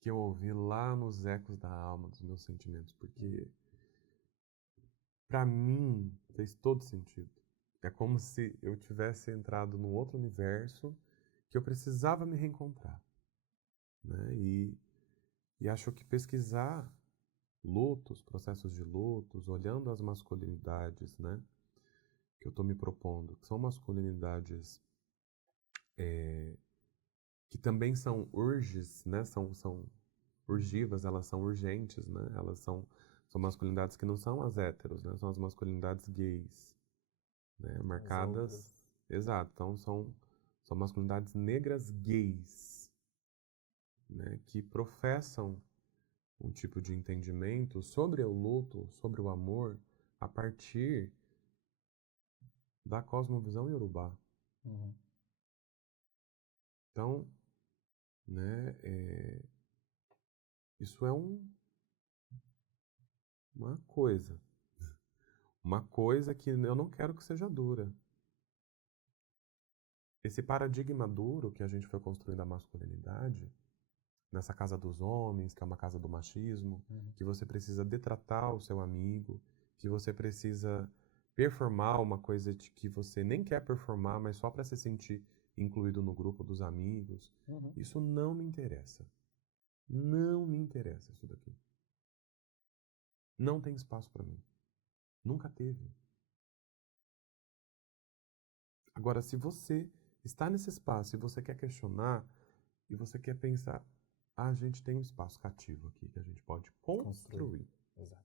que eu ouvi lá nos ecos da alma, dos meus sentimentos, porque para mim fez todo sentido. É como se eu tivesse entrado num outro universo que eu precisava me reencontrar, né? E acho que pesquisar lutos, processos de lutos, olhando as masculinidades, né, que eu estou me propondo, que são masculinidades que também são urges, né, são urgivas, elas são urgentes, né, são masculinidades que não são as héteros, né, são as masculinidades gays, né, As outras. marcadas, exato, então são masculinidades negras gays, né, que professam um tipo de entendimento sobre o luto, sobre o amor, a partir da cosmovisão iorubá. Uhum. Então, né, isso é uma coisa que eu não quero que seja dura. Esse paradigma duro que a gente foi construindo a masculinidade, nessa casa dos homens, que é uma casa do machismo, Uhum. que você precisa detratar o seu amigo, que você precisa performar uma coisa de que você nem quer performar, mas só para se sentir incluído no grupo dos amigos. Uhum. Isso não me interessa. Não me interessa isso daqui. Não tem espaço para mim. Nunca teve. Agora, se você está nesse espaço e você quer questionar e você quer pensar, a gente tem um espaço cativo aqui que a gente pode Construir. construir. Exato.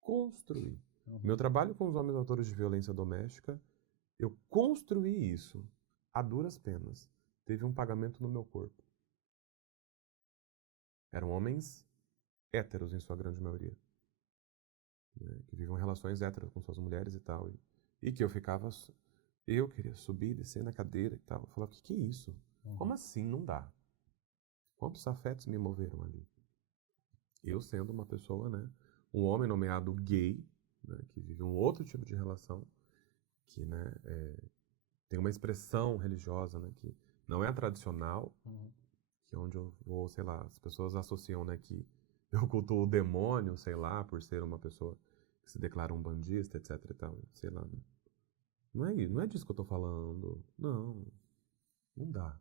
Construir. Uhum. Meu trabalho com os homens autores de violência doméstica, eu construí isso a duras penas. Teve um pagamento no meu corpo. Eram homens héteros, em sua grande maioria, né, que viviam relações héteros com suas mulheres e tal. E que eu ficava. Eu queria subir, descer na cadeira e tal. Eu falava, o que é isso? Uhum. Como assim não dá? Quantos afetos me moveram ali? Eu sendo uma pessoa, né? Um homem nomeado gay, né, que vive um outro tipo de relação, que, né, tem uma expressão religiosa, né, que não é a tradicional, Uhum. que é onde eu vou, sei lá, as pessoas associam, né, que eu cultuo o demônio, sei lá, por ser uma pessoa que se declara um bandista, etc e tal, sei lá, né? Não é disso que eu tô falando. Não, não dá.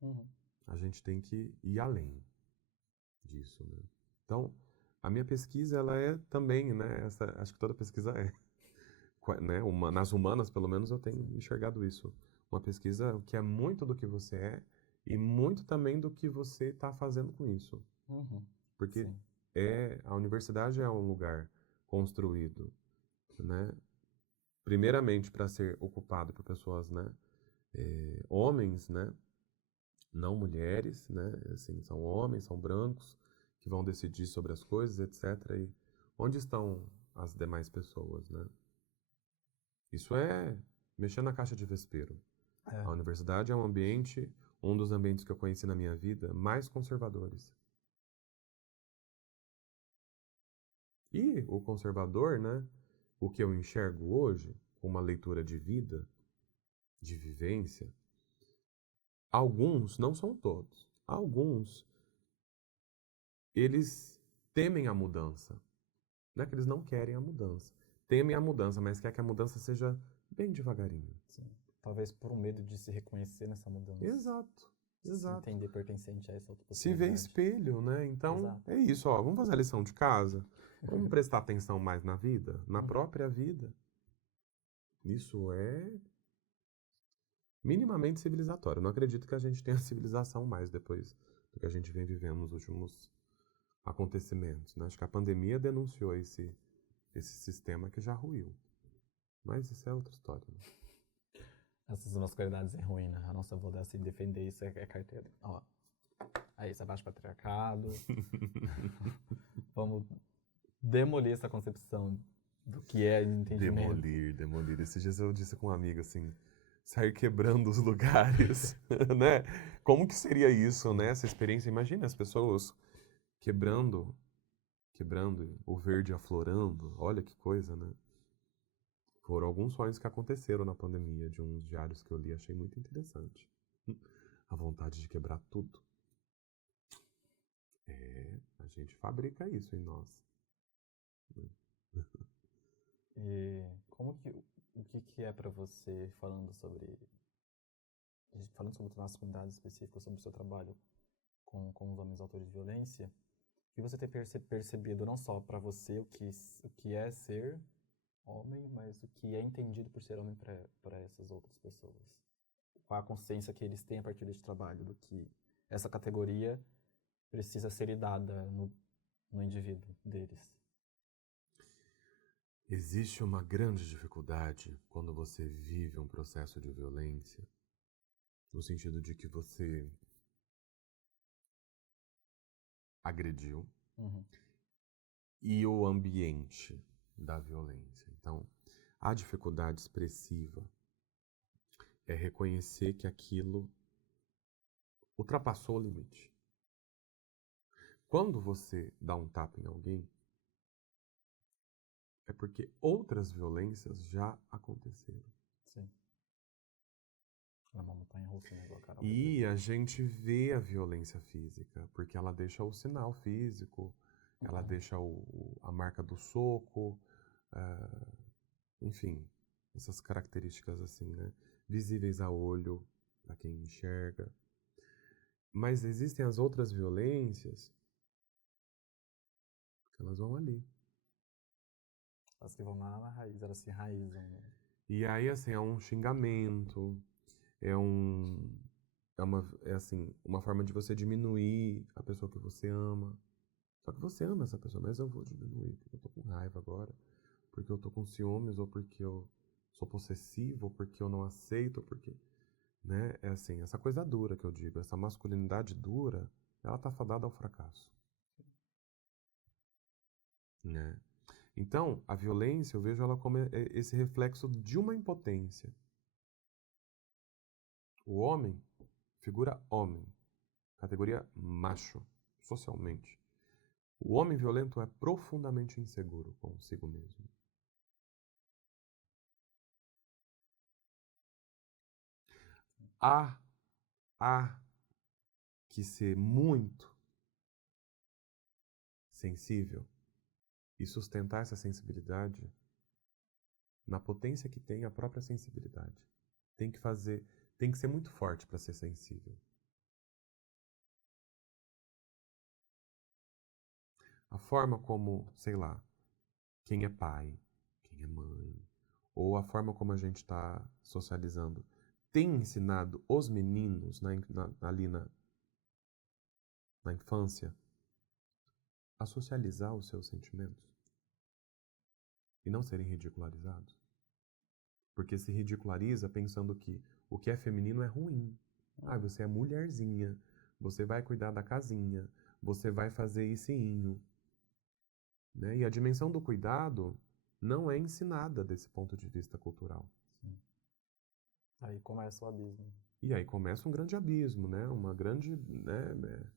Uhum. A gente tem que ir além disso, né? Então, a minha pesquisa, ela é também, né? Acho que toda pesquisa é, né? Nas humanas, pelo menos, eu tenho Sim. enxergado isso. Uma pesquisa que é muito do que você é e muito também do que você está fazendo com isso. Uhum. Porque Sim. a universidade é um lugar construído, né? Primeiramente para ser ocupado por pessoas, né? Homens, né? não mulheres, né? Assim, são homens, são brancos, que vão decidir sobre as coisas, etc. E onde estão as demais pessoas, né? Isso é mexer na caixa de vespeiro. A É. universidade é um dos ambientes que eu conheci na minha vida mais conservadores. E o conservador, né? O que eu enxergo hoje, com uma leitura de vida, de vivência, alguns, não são todos, alguns, eles temem a mudança. Não é que eles não querem a mudança. Temem a mudança, mas quer que a mudança seja bem devagarinho. Sim. Talvez por um medo de se reconhecer nessa mudança. Exato, Se exato. entender pertencente a essa outra Se vê possibilidade. espelho, né? Então, Exato. é isso, ó. Vamos fazer a lição de casa. Vamos prestar atenção mais na vida, na Uhum. própria vida. Isso é minimamente civilizatório. Eu não acredito que a gente tenha civilização mais depois do que a gente vem vivendo nos últimos acontecimentos, né? Acho que a pandemia denunciou esse sistema que já ruiu. Mas isso é outra história, né? Essas masculinidades é ruim, né? A nossa avó dela se defender isso é carteira. Ó, aí, você abaixa o patriarcado. Vamos demolir essa concepção do que é entendimento. Demolir. Esses dias eu disse com um amigo assim, sair quebrando os lugares, né? Como que seria isso, né? Essa experiência, imagina as pessoas quebrando, o verde aflorando, olha que coisa, né? Foram alguns sonhos que aconteceram na pandemia, de uns diários que eu li, achei muito interessante. A vontade de quebrar tudo. É, a gente fabrica isso em nós. E o que é pra você, falando sobre masculinidades específicas, sobre o seu trabalho com os homens autores de violência, que você tem percebido não só pra você o que é ser homem, mas o que é entendido por ser homem para essas outras pessoas? Qual a consciência que eles têm a partir desse trabalho, do que essa categoria precisa ser dada no indivíduo deles? Existe uma grande dificuldade quando você vive um processo de violência, no sentido de que você agrediu, Uhum. e o ambiente da violência. Então, a dificuldade expressiva é reconhecer que aquilo ultrapassou o limite. Quando você dá um tapa em alguém, é porque outras violências já aconteceram. Sim. É uma montanha russa, né? Igual a Carol E disse. a gente vê a violência física, porque ela deixa o sinal físico, ela deixa a marca do soco, enfim, essas características assim, né? Visíveis a olho, para quem enxerga. Mas existem as outras violências que elas vão ali. Elas que vão lá na raiz, elas se enraizam. Né? E aí, assim, é um xingamento, é assim, uma forma de você diminuir a pessoa que você ama. Só que você ama essa pessoa, mas eu vou diminuir, porque eu tô com raiva agora, porque eu tô com ciúmes, ou porque eu sou possessivo, ou porque eu não aceito, ou porque, né? É assim, essa coisa dura que eu digo, essa masculinidade dura, ela tá fadada ao fracasso, né? Então, a violência, eu vejo ela como esse reflexo de uma impotência. O homem, figura homem, categoria macho, socialmente. O homem violento é profundamente inseguro consigo mesmo. Há, há que ser muito sensível e sustentar essa sensibilidade na potência que tem a própria sensibilidade. Tem que fazer, tem que ser muito forte para ser sensível. A forma como, sei lá, quem é pai, quem é mãe, ou a forma como a gente está socializando, tem ensinado os meninos ali na infância a socializar os seus sentimentos e não serem ridicularizados. Porque se ridiculariza pensando que o que é feminino é ruim. Ah, você é mulherzinha, você vai cuidar da casinha, você vai fazer isinho, né? E a dimensão do cuidado não é ensinada desse ponto de vista cultural. Sim. Aí começa o abismo. E aí começa um grande abismo, né? Uma grande, né?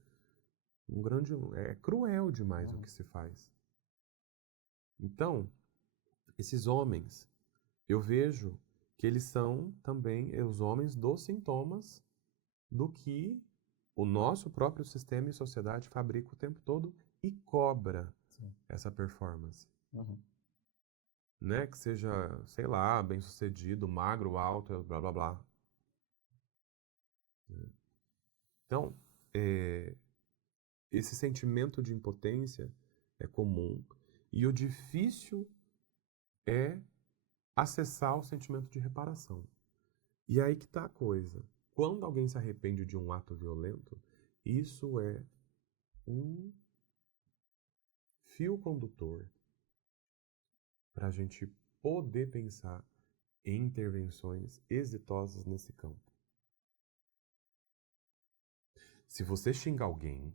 Um grande, é cruel demais o que se faz. Então, esses homens, eu vejo que eles são também os homens dos sintomas do que o nosso próprio sistema e sociedade fabrica o tempo todo e cobra Sim. essa performance. Uhum. Né? Que seja, sei lá, bem-sucedido, magro, alto, blá, blá, blá. Então, esse sentimento de impotência é comum e o difícil é acessar o sentimento de reparação. E aí que tá a coisa. Quando alguém se arrepende de um ato violento, isso é um fio condutor para a gente poder pensar em intervenções exitosas nesse campo. Se você xinga alguém,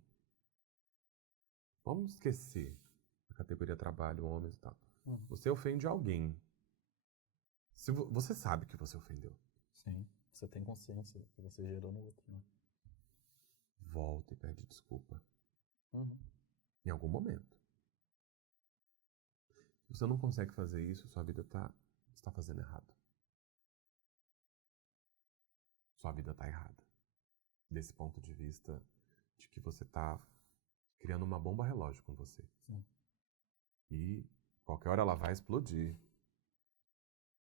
vamos esquecer a categoria trabalho, homens e tal. Você ofende alguém. Se você sabe que você ofendeu. Sim. Você tem consciência do que você gerou no outro, né? Volta e pede desculpa. Uhum. Em algum momento. Se você não consegue fazer isso, sua vida está fazendo errado. Sua vida está errada. Desse ponto de vista de que você está criando uma bomba relógio com você. Sim. E qualquer hora ela vai explodir.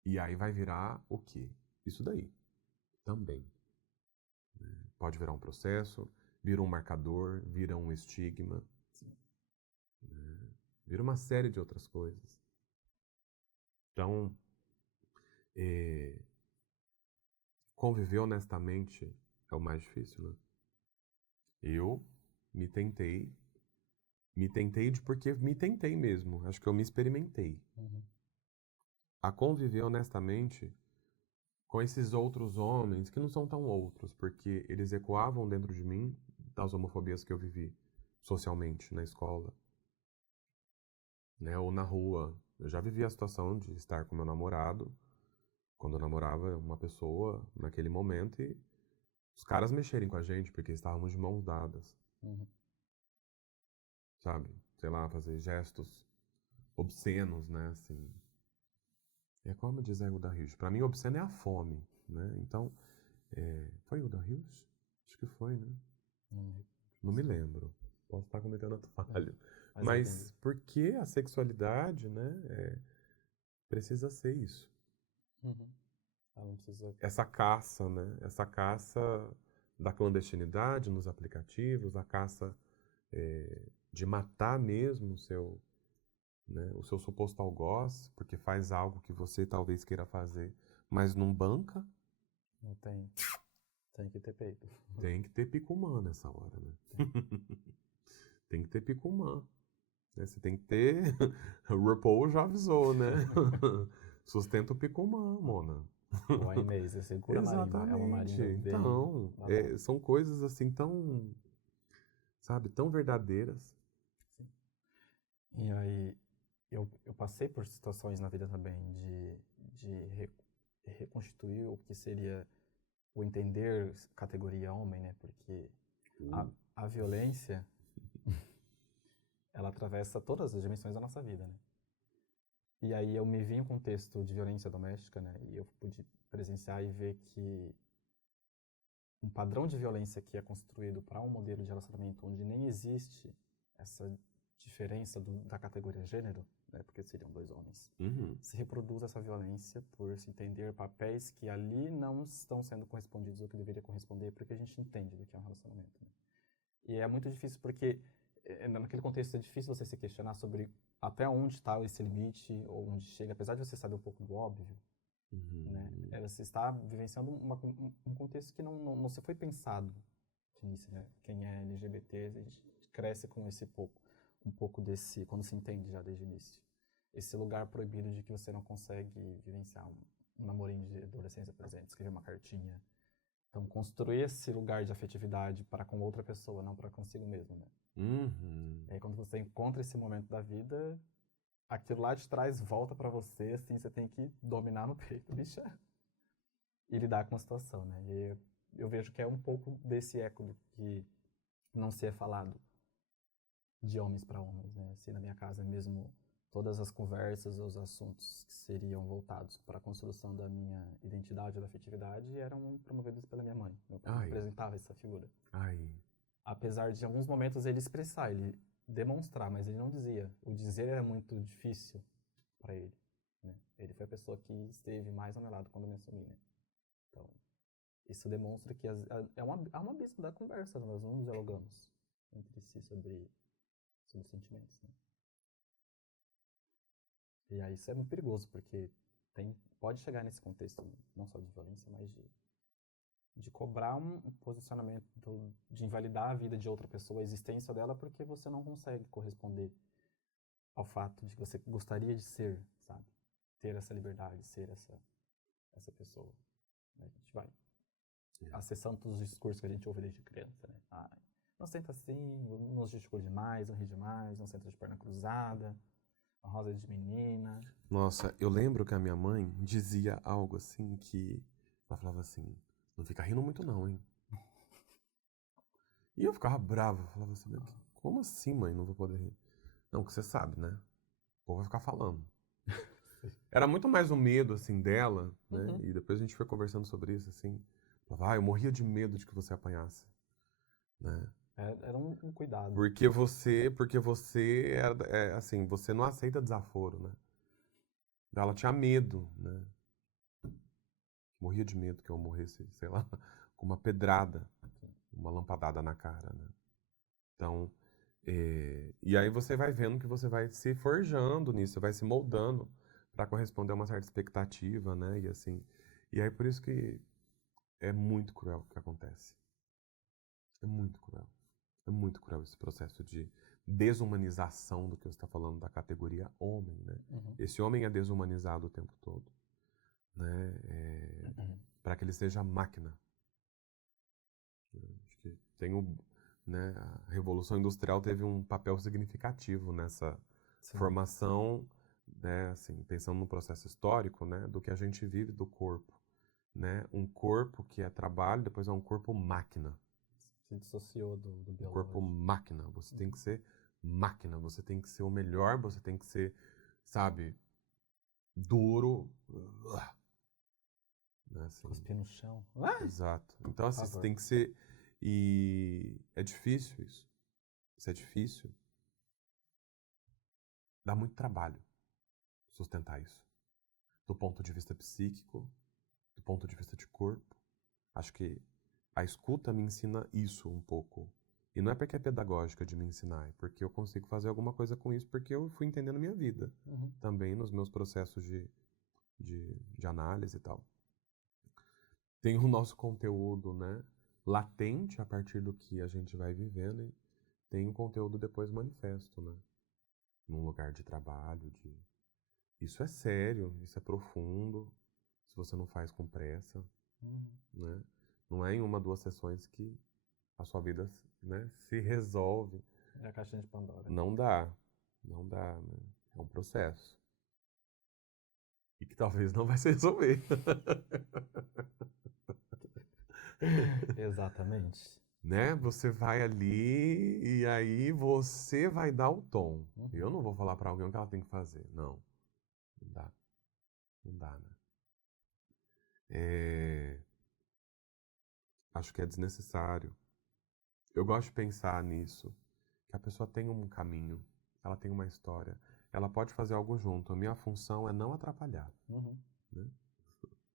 E aí vai virar o quê? Isso daí. Também. Pode virar um processo, vira um marcador, vira um estigma. Vira uma série de outras coisas. Então, conviver honestamente é o mais difícil, né? Eu me tentei porque me tentei mesmo. Acho que eu me experimentei. A conviver honestamente com esses outros homens que não são tão outros, porque eles ecoavam dentro de mim das homofobias que eu vivi socialmente na escola, né, ou na rua. Eu já vivi a situação de estar com meu namorado, quando eu namorava uma pessoa naquele momento e os caras mexerem com a gente porque estávamos de mãos dadas. Sabe? Sei lá, fazer gestos obscenos, né, assim. É como diz a Hilda Hilst. Pra mim, obsceno é a fome, né? Então, foi Hilda Hilst? Acho que foi, né? Não me lembro. Posso estar cometendo outro falho. Mas porque a sexualidade, né, precisa ser isso. Ela não precisa... Essa caça, né? Essa caça da clandestinidade nos aplicativos, a caça de matar mesmo o seu suposto algoz, porque faz algo que você talvez queira fazer, mas não banca. Não tem. Tem que ter peito. Tem que ter picumã nessa hora, né? Tem que ter picumã. Né? Você tem que ter... O RuPaul já avisou, né? Sustenta o picumã, Mona. Ou a Inês, você segura a marimba. É uma marimba bem... Então, são coisas assim tão... Sabe? Tão verdadeiras. Sim. E aí, eu passei por situações na vida também de reconstituir o que seria o entender categoria homem, né? Porque a violência, ela atravessa todas as dimensões da nossa vida, né? E aí eu me vi em um contexto de violência doméstica, né? E eu pude presenciar e ver que um padrão de violência que é construído para um modelo de relacionamento onde nem existe essa diferença da categoria gênero, né, porque seriam dois homens, se reproduz essa violência por se entender papéis que ali não estão sendo correspondidos ao que deveria corresponder, porque a gente entende do que é um relacionamento. Né? E é muito difícil porque, naquele contexto, é difícil você se questionar sobre até onde está esse limite, ou onde chega, apesar de você saber um pouco do óbvio, né? Você está vivenciando um contexto que não se foi pensado de início, né? Quem é LGBT, a gente cresce com um pouco desse, quando se entende já desde o início. Esse lugar proibido de que você não consegue vivenciar um namorinho de adolescência, por exemplo, escrever uma cartinha, Então, construir esse lugar de afetividade para com outra pessoa, não para consigo mesmo, né? Uhum. E aí, quando você encontra esse momento da vida, aquilo lá de trás volta para você, assim, você tem que dominar no peito, bicha, e lidar com a situação, né? E eu vejo que é um pouco desse eco do que não se é falado de homens para homens, né? Assim, na minha casa mesmo, todas as conversas, os assuntos que seriam voltados para a construção da minha identidade ou da afetividade eram promovidos pela minha mãe. Meu pai Ai, representava essa figura. ai. Apesar de, em alguns momentos, ele expressar, ele demonstrar, mas ele não dizia. O dizer era muito difícil para ele, né? Ele foi a pessoa que esteve mais ao meu lado quando eu me assumi, né? Então, isso demonstra que há um abismo da conversa, nós não dialogamos entre si sobre sentimentos, né? E aí isso é muito perigoso, porque pode chegar nesse contexto não só de violência, mas de cobrar um posicionamento, de invalidar a vida de outra pessoa, a existência dela, porque você não consegue corresponder ao fato de que você gostaria de ser, sabe? Ter essa liberdade, ser essa pessoa. A gente vai acessando todos os discursos que a gente ouve desde criança, né? Ah, não senta assim, não gesticula demais, não ri demais, não senta de perna cruzada, a rosa é de menina. Nossa, eu lembro que a minha mãe dizia algo assim que... Ela falava assim, não fica rindo muito não, hein? E eu ficava bravo, falava assim, mas como assim, mãe, não vou poder rir? Não, que você sabe, né? O povo vai ficar falando. Era muito mais o medo, assim, dela, né? Uhum. E depois a gente foi conversando sobre isso, assim. Falava, eu morria de medo de que você apanhasse, né? Era um cuidado. Porque você assim, você não aceita desaforo, né? Ela tinha medo, né? Morria de medo que eu morresse, sei lá, com uma pedrada, uma lampadada na cara, né? Então, e aí você vai vendo que você vai se forjando nisso, você vai se moldando para corresponder a uma certa expectativa, né? E assim, e aí por isso que é muito cruel o que acontece. É muito cruel. É muito cruel esse processo de desumanização do que você está falando da categoria homem, né? Uhum. Esse homem é desumanizado o tempo todo, né? Para que ele seja máquina. Acho que tem né? A Revolução Industrial teve um papel significativo nessa Sim. formação, né? Assim, pensando no processo histórico, né? Do que a gente vive do corpo, né? Um corpo que é trabalho, depois é um corpo máquina. Se dissociou do Um corpo biológico. máquina. Você tem que ser máquina, você tem que ser o melhor, você tem que ser, sabe, duro. Né, assim. Cuspir no chão. Exato. Então, assim, você favor. tem que ser. E é difícil isso. Isso é difícil. Dá muito trabalho sustentar isso. Do ponto de vista psíquico, do ponto de vista de corpo. Acho que a escuta me ensina isso um pouco. E não é porque é pedagógica de me ensinar, é porque eu consigo fazer alguma coisa com isso, porque eu fui entendendo a minha vida. Uhum. Também nos meus processos de análise e tal. Tem o nosso conteúdo, né, latente a partir do que a gente vai vivendo e tem o conteúdo depois manifesto, né, num lugar de trabalho, Isso é sério, isso é profundo, se você não faz com pressa, né, não é em uma, duas sessões que a sua vida, né, se resolve. É a caixinha de Pandora. Não dá, não dá, né, é um processo. E que talvez não vai se resolver. Exatamente. Né? Você vai ali e aí você vai dar o tom. Uhum. Eu não vou falar para alguém o que ela tem que fazer. Não. Não dá. Não dá, né? Acho que é desnecessário. Eu gosto de pensar nisso. Que a pessoa tem um caminho. Ela tem uma história. Ela pode fazer algo junto. A minha função é não atrapalhar. Uhum. Né?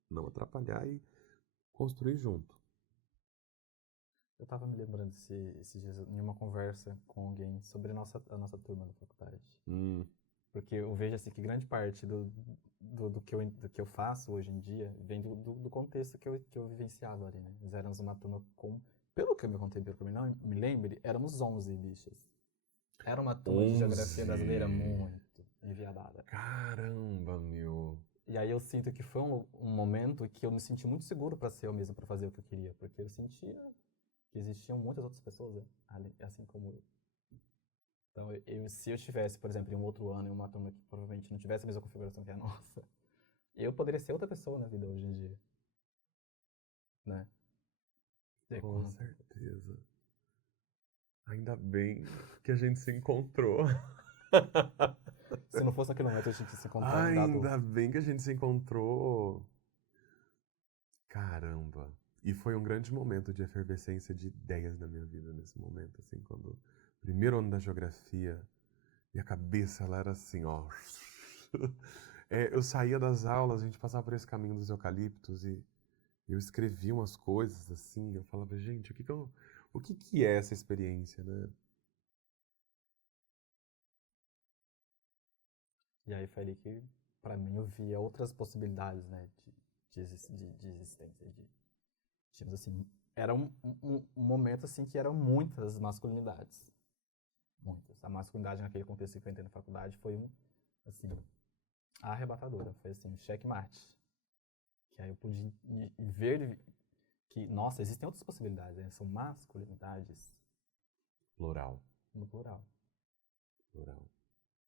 Não atrapalhar e construir junto. Eu tava me lembrando esses dias em uma conversa com alguém sobre a nossa turma da faculdade. Porque eu vejo assim que grande parte do que eu faço hoje em dia vem do contexto que eu vivenciava ali, né? Nós éramos uma turma com, pelo que eu me contei, pelo que eu me lembre, éramos 11 bichas. Era uma turma de geografia brasileira 11. muito enviadada. Caramba, meu. E aí eu sinto que foi um momento que eu me senti muito seguro para ser eu mesmo, para fazer o que eu queria, porque eu sentia que existiam muitas outras pessoas, né, assim como eu. Então, se eu estivesse, por exemplo, em um outro ano, em uma turma que provavelmente não tivesse a mesma configuração que a nossa, eu poderia ser outra pessoa na vida hoje em dia, né? Com certeza. Ainda bem que a gente se encontrou. Se não fosse naquele momento, a gente ia se encontrar ainda adulto. Ainda bem que a gente se encontrou. Caramba. E foi um grande momento de efervescência de ideias na minha vida nesse momento, assim, quando primeiro ano da geografia, minha cabeça ela era assim, ó. Eu saía das aulas, a gente passava por esse caminho dos eucaliptos e eu escrevia umas coisas assim, eu falava, gente, o que que é essa experiência, né? E aí foi ali que, pra mim, eu via outras possibilidades, né, de existência, digamos assim, era um momento, assim, que eram muitas masculinidades. Muitas. A masculinidade naquele contexto que eu entrei na faculdade foi, assim, arrebatadora. Foi, assim, um checkmate. Que aí eu pude ver que, nossa, existem outras possibilidades, né? São masculinidades Plural. no plural. Plural.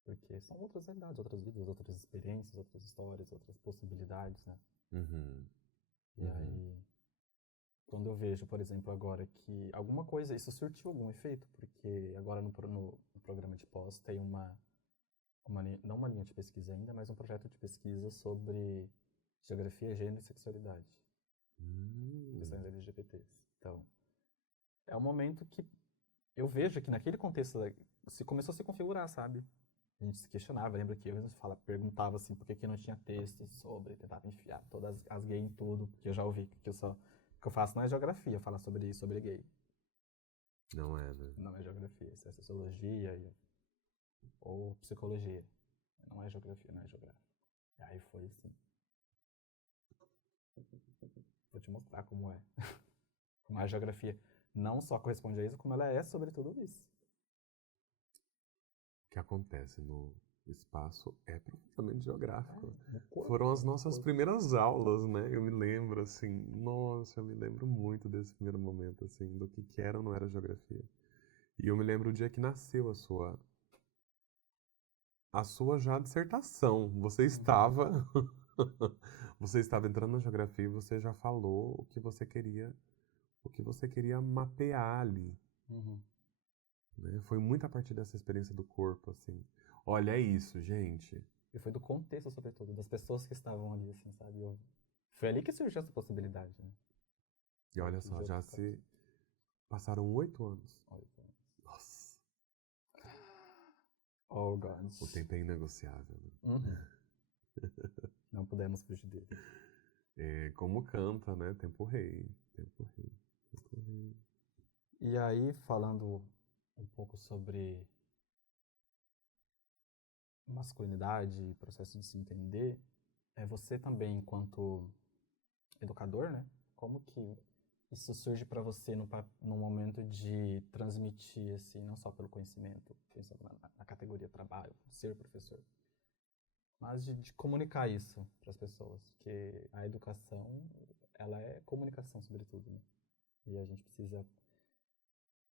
Porque são outras realidades, outras vidas, outras experiências, outras histórias, outras possibilidades, né? Uhum. E aí, quando eu vejo, por exemplo, agora que alguma coisa, isso surtiu algum efeito, porque agora no programa de pós tem não uma linha de pesquisa ainda, mas um projeto de pesquisa sobre geografia, gênero e sexualidade, questões LGBTs. Então, é um momento que eu vejo que naquele contexto se começou a se configurar, sabe? A gente se questionava, lembra que eu mesmo perguntava assim por que não tinha texto sobre, tentava enfiar todas as gays em tudo, porque eu já ouvi que o que eu faço não é geografia, falar sobre gay. Não é, né? Não é geografia, isso é sociologia ou psicologia. Não é geografia, não é geografia. E aí foi assim. Vou te mostrar como é. Como a geografia não só corresponde a isso, como ela é sobre tudo isso. O que acontece no espaço é profundamente geográfico. No corpo, Foram as nossas corpo. primeiras aulas, né? Eu me lembro, assim, nossa, eu me lembro muito desse primeiro momento, assim, do que era ou não era geografia. E eu me lembro o dia que nasceu a sua já dissertação. Você estava, você estava entrando na geografia e você já falou o que você queria mapear ali. Uhum. Né? Foi muito a partir dessa experiência do corpo, assim. Olha, é isso, gente. E foi do contexto, sobretudo, das pessoas que estavam ali, assim, sabe? Foi ali que surgiu essa possibilidade, né? E olha só, já se passaram 8 anos. 8 anos. Nossa, Oh, God. o tempo é inegociável, né? Uhum. Não pudemos fugir dele. É, como canta, né? Tempo rei, tempo rei, tempo rei. E aí, falando um pouco sobre masculinidade, processo de se entender, você também, enquanto educador, né? Como que isso surge para você no momento de transmitir, assim, não só pelo conhecimento, pensando na categoria trabalho, ser professor, mas de comunicar isso para as pessoas, porque a educação, ela é comunicação, sobretudo, né? E a gente precisa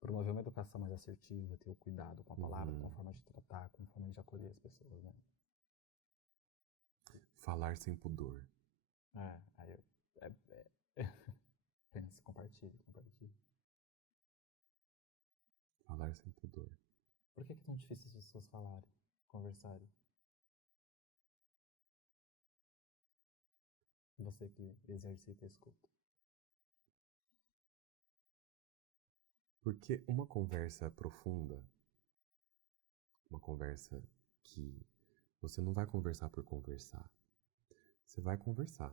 promover uma educação mais assertiva, ter o cuidado com a palavra, com a forma de tratar, com a forma de acolher as pessoas, né? Falar sem pudor. Aí eu, pensa, compartilhe. Falar sem pudor. Por que é tão difícil as pessoas falarem, conversarem? Você que exercita e escuta. Porque uma conversa profunda, uma conversa que você não vai conversar por conversar, você vai conversar.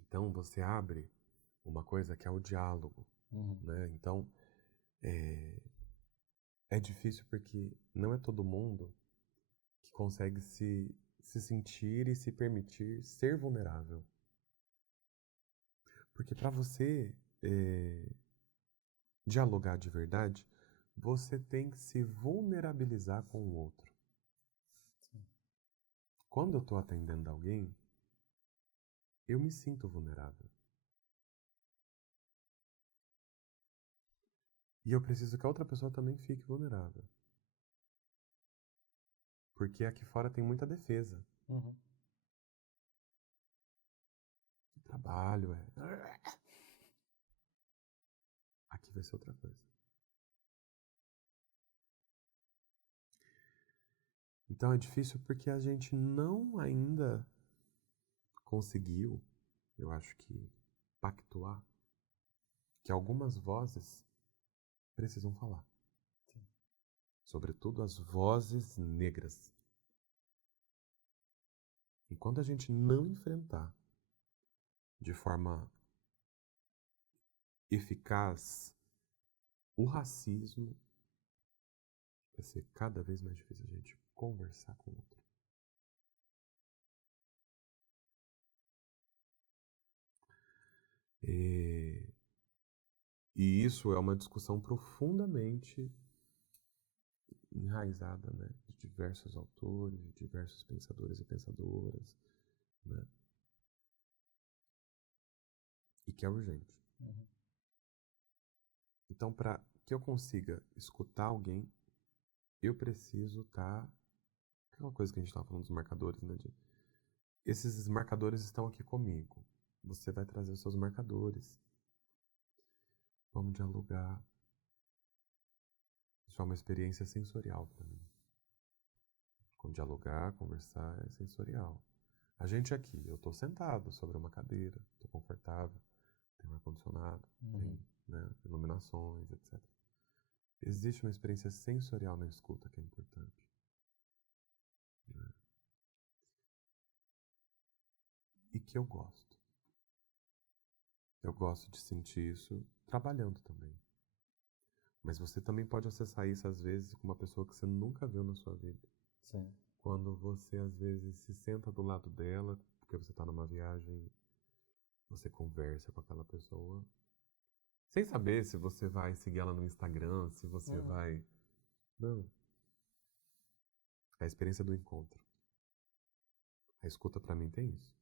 Então você abre uma coisa que é o diálogo, Uhum. né? Então é difícil porque não é todo mundo que consegue se sentir e se permitir ser vulnerável. Porque para você dialogar de verdade, você tem que se vulnerabilizar com o outro. Sim. Quando eu estou atendendo alguém, eu me sinto vulnerável. E eu preciso que a outra pessoa também fique vulnerável. Porque aqui fora tem muita defesa. Uhum. O trabalho é. Aqui vai ser outra coisa. Então é difícil porque a gente não ainda conseguiu, eu acho que, pactuar que algumas vozes precisam falar. Sim. Sobretudo as vozes negras. Enquanto a gente não enfrentar de forma eficaz o racismo, vai ser cada vez mais difícil a gente conversar com o outro. E isso é uma discussão profundamente enraizada, né, de diversos autores, de diversos pensadores e pensadoras, né, e que é urgente. Uhum. Então, para que eu consiga escutar alguém, eu preciso estar. Aquela coisa que a gente estava falando dos marcadores, né? Esses marcadores estão aqui comigo. Você vai trazer os seus marcadores. Vamos dialogar. Isso é uma experiência sensorial para mim. Quando dialogar, conversar é sensorial. A gente aqui, eu estou sentado sobre uma cadeira, estou confortável, tem um ar-condicionado, tem, né, iluminações, etc. Existe uma experiência sensorial na escuta que é importante. Né? E que eu gosto. Eu gosto de sentir isso trabalhando também. Mas você também pode acessar isso, às vezes, com uma pessoa que você nunca viu na sua vida. Sim. Quando você, às vezes, se senta do lado dela, porque você está numa viagem, você conversa com aquela pessoa, sem saber se você vai seguir ela no Instagram, se você vai... Não. É a experiência do encontro. A escuta, para mim, tem isso.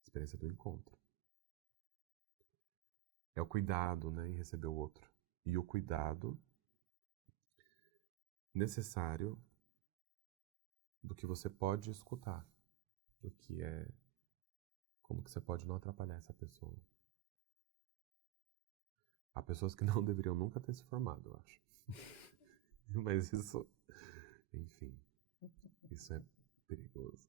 A experiência do encontro. É o cuidado, né, em receber o outro. E o cuidado necessário do que você pode escutar, do que é como que você pode não atrapalhar essa pessoa. Há pessoas que não deveriam nunca ter se formado, eu acho. Mas isso, enfim, isso é perigoso.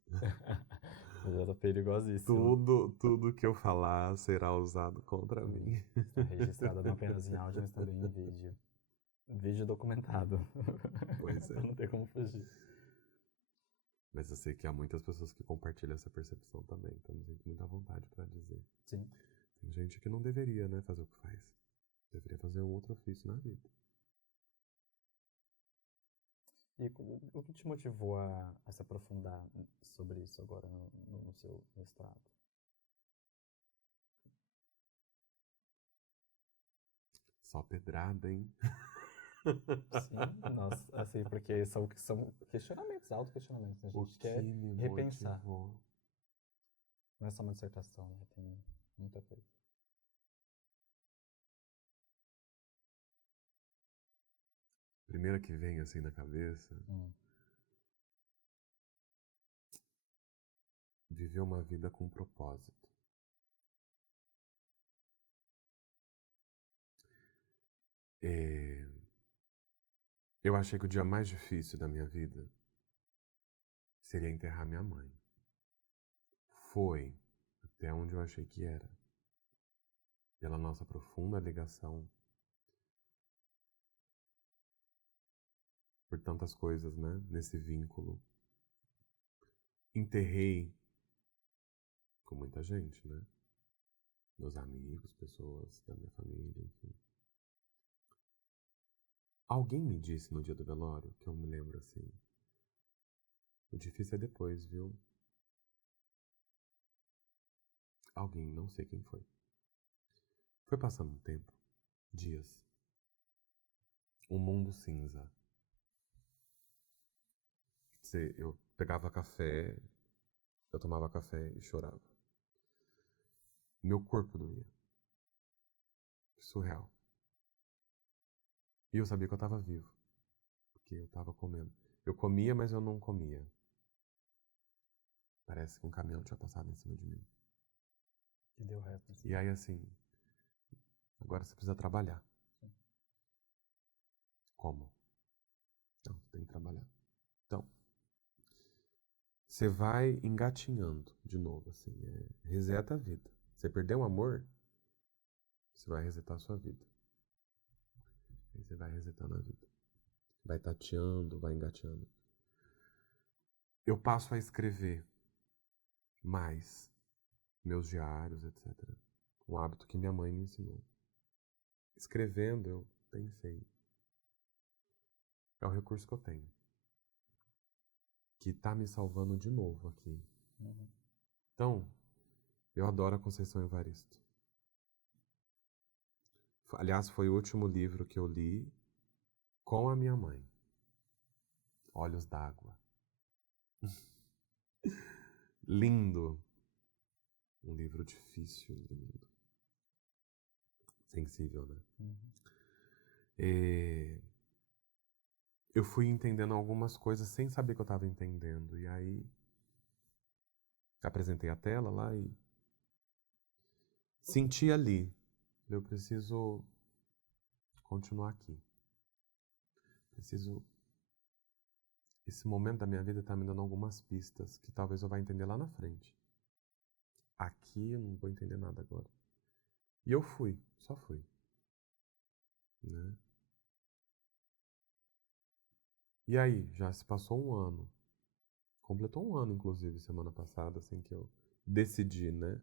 Já tá perigosíssimo. Tudo que eu falar será usado contra mim. Está registrado não apenas em áudio, mas também em vídeo. Vídeo documentado. Pois é. Não tem como fugir. Mas eu sei que há muitas pessoas que compartilham essa percepção também, então me sinto muita vontade para dizer. Sim. Tem gente que não deveria, né, fazer o que faz. Deveria fazer um outro ofício na vida. E o que te motivou a se aprofundar sobre isso agora no seu mestrado? Só pedrada, hein? Sim, nossa, assim, porque são questionamentos, auto-questionamentos, né? A O gente que quer me repensar. motivou? Não é só uma dissertação, né? Tem muita coisa. Primeira que vem assim na cabeça, viver uma vida com propósito. Eu achei que o dia mais difícil da minha vida seria enterrar minha mãe. Foi até onde eu achei que era. Pela nossa profunda ligação, por tantas coisas, né? Nesse vínculo. Enterrei com muita gente, né? Meus amigos, pessoas da minha família, enfim. Alguém me disse no dia do velório, que eu me lembro assim, o difícil é depois, viu? Alguém, não sei quem foi. Foi passando um tempo, dias. Um mundo cinza. Eu pegava café, eu tomava café e chorava. Meu corpo doía. Surreal. E eu sabia que eu estava vivo, porque eu estava comendo. Eu comia, mas eu não comia. Parece que um caminhão tinha passado em cima de mim. E deu reto. Assim. E aí, assim, agora você precisa trabalhar. Sim. Como? Não, você tem que trabalhar. Então, você vai engatinhando de novo, assim, reseta a vida. Você perdeu o amor, você vai resetar a sua vida. Aí você vai resetando a vida. Vai tateando, vai engateando. Eu passo a escrever mais meus diários, etc. Um hábito que minha mãe me ensinou. Escrevendo, eu pensei. É o recurso que eu tenho. Que tá me salvando de novo aqui. Uhum. Então, eu adoro a Conceição Evaristo. Aliás, foi o último livro que eu li com a minha mãe. Olhos d'Água. Lindo. Um livro difícil, lindo. Sensível, né? Uhum. Eu fui entendendo algumas coisas sem saber que eu estava entendendo. E aí, apresentei a tela lá e senti ali. Eu preciso continuar aqui. Preciso. Esse momento da minha vida está me dando algumas pistas que talvez eu vá entender lá na frente. Aqui eu não vou entender nada agora. E eu fui, só fui. Né? E aí, já se passou um ano. Completou um ano, inclusive, semana passada, assim que eu decidi, né?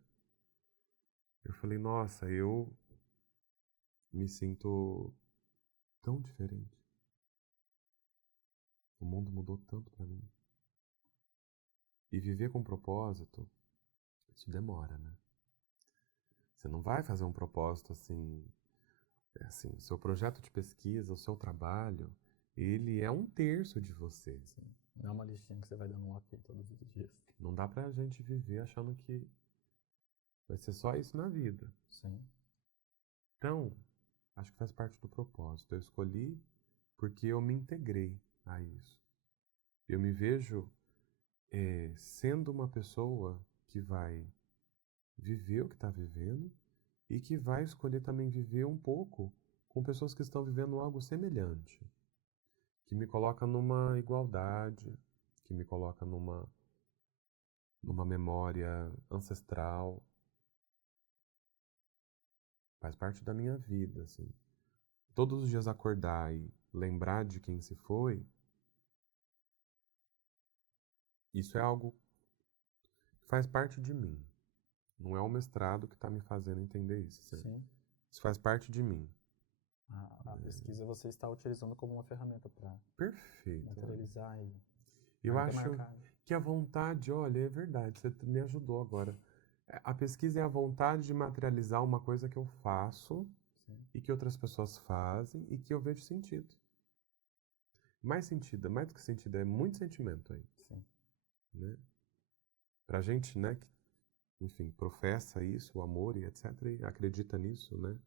Eu falei, nossa, eu me sinto tão diferente. O mundo mudou tanto pra mim. E viver com propósito, isso demora, né? Você não vai fazer um propósito assim, o seu projeto de pesquisa, o seu trabalho, ele é um terço de você. Sim. Não é uma listinha que você vai dando um ok todos os dias. Não dá pra gente viver achando que vai ser só isso na vida. Sim. Então, acho que faz parte do propósito. Eu escolhi porque eu me integrei a isso. Eu me vejo sendo uma pessoa que vai viver o que está vivendo e que vai escolher também viver um pouco com pessoas que estão vivendo algo semelhante, que me coloca numa igualdade, que me coloca numa memória ancestral. Faz parte da minha vida, assim. Todos os dias acordar e lembrar de quem se foi, isso é algo que faz parte de mim. Não é o mestrado que está me fazendo entender isso. Sim. Isso faz parte de mim. A pesquisa você está utilizando como uma ferramenta para Perfeito. materializar e Eu ainda acho marcar. que a vontade, olha, é verdade, você me ajudou agora. A pesquisa é a vontade de materializar uma coisa que eu faço Sim. e que outras pessoas fazem e que eu vejo sentido. Mais sentido, mais do que sentido, é muito sentimento aí. Sim. Né? Pra gente, né, que, enfim, professa isso, o amor e etc, e acredita nisso, né,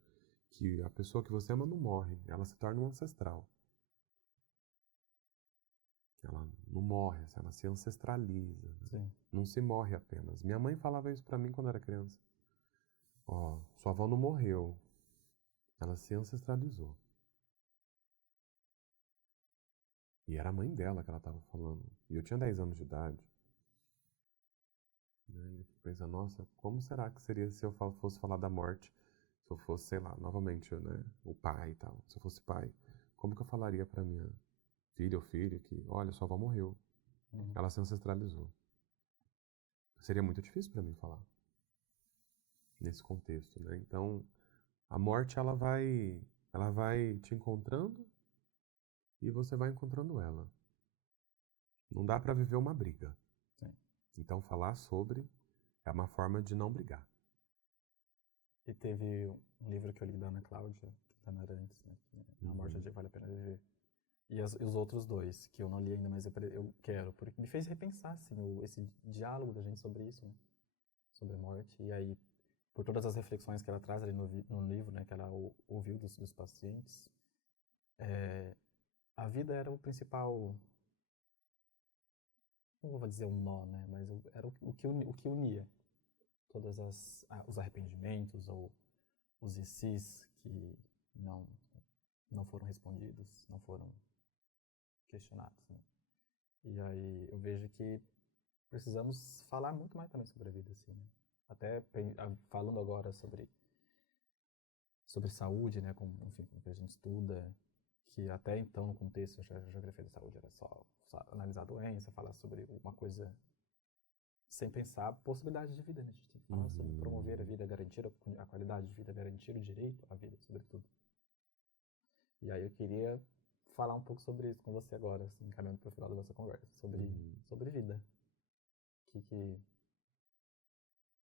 que a pessoa que você ama não morre, ela se torna um ancestral. Ela não morre, ela se ancestraliza. Né? Sim. Não se morre apenas. Minha mãe falava isso pra mim quando eu era criança. Ó, sua avó não morreu. Ela se ancestralizou. E era a mãe dela que ela estava falando. E eu tinha 10 anos de idade. Né? E eu fico pensando, nossa, como será que seria se eu fosse falar da morte? Se eu fosse, sei lá, novamente, né, o pai e tal. Se eu fosse pai, como que eu falaria pra minha filha ou filho que, olha, sua avó morreu. Uhum. Ela se ancestralizou. Seria muito difícil pra mim falar. Nesse contexto, né? Então, a morte, ela vai te encontrando e você vai encontrando ela. Não dá pra viver uma briga. Sim. Então, falar sobre é uma forma de não brigar. E teve um livro que eu li da Ana Cláudia Quintana Arantes, né? A Morte de Vale a Pena Viver. E os outros dois, que eu não li ainda, mas eu quero, porque me fez repensar, assim, esse diálogo da gente sobre isso, né? Sobre a morte. E aí, por todas as reflexões que ela traz ali no livro, né, que ela ouviu dos pacientes, a vida era o principal, não vou dizer um nó, né, mas era o que unia todas os arrependimentos ou os ICs que não foram respondidos, não foram questionados, né? E aí eu vejo que precisamos falar muito mais também sobre a vida, assim, né? Até falando agora sobre saúde, né? Enfim, como que a gente estuda, que até então no contexto a geografia da saúde era só analisar a doença, falar sobre uma coisa sem pensar possibilidades de vida, né? A gente tem que falar sobre promover a vida, garantir a qualidade de vida, garantir o direito à vida, sobretudo. E aí eu queria falar um pouco sobre isso com você agora, assim, caminhando para o final da nossa conversa, sobre vida. O que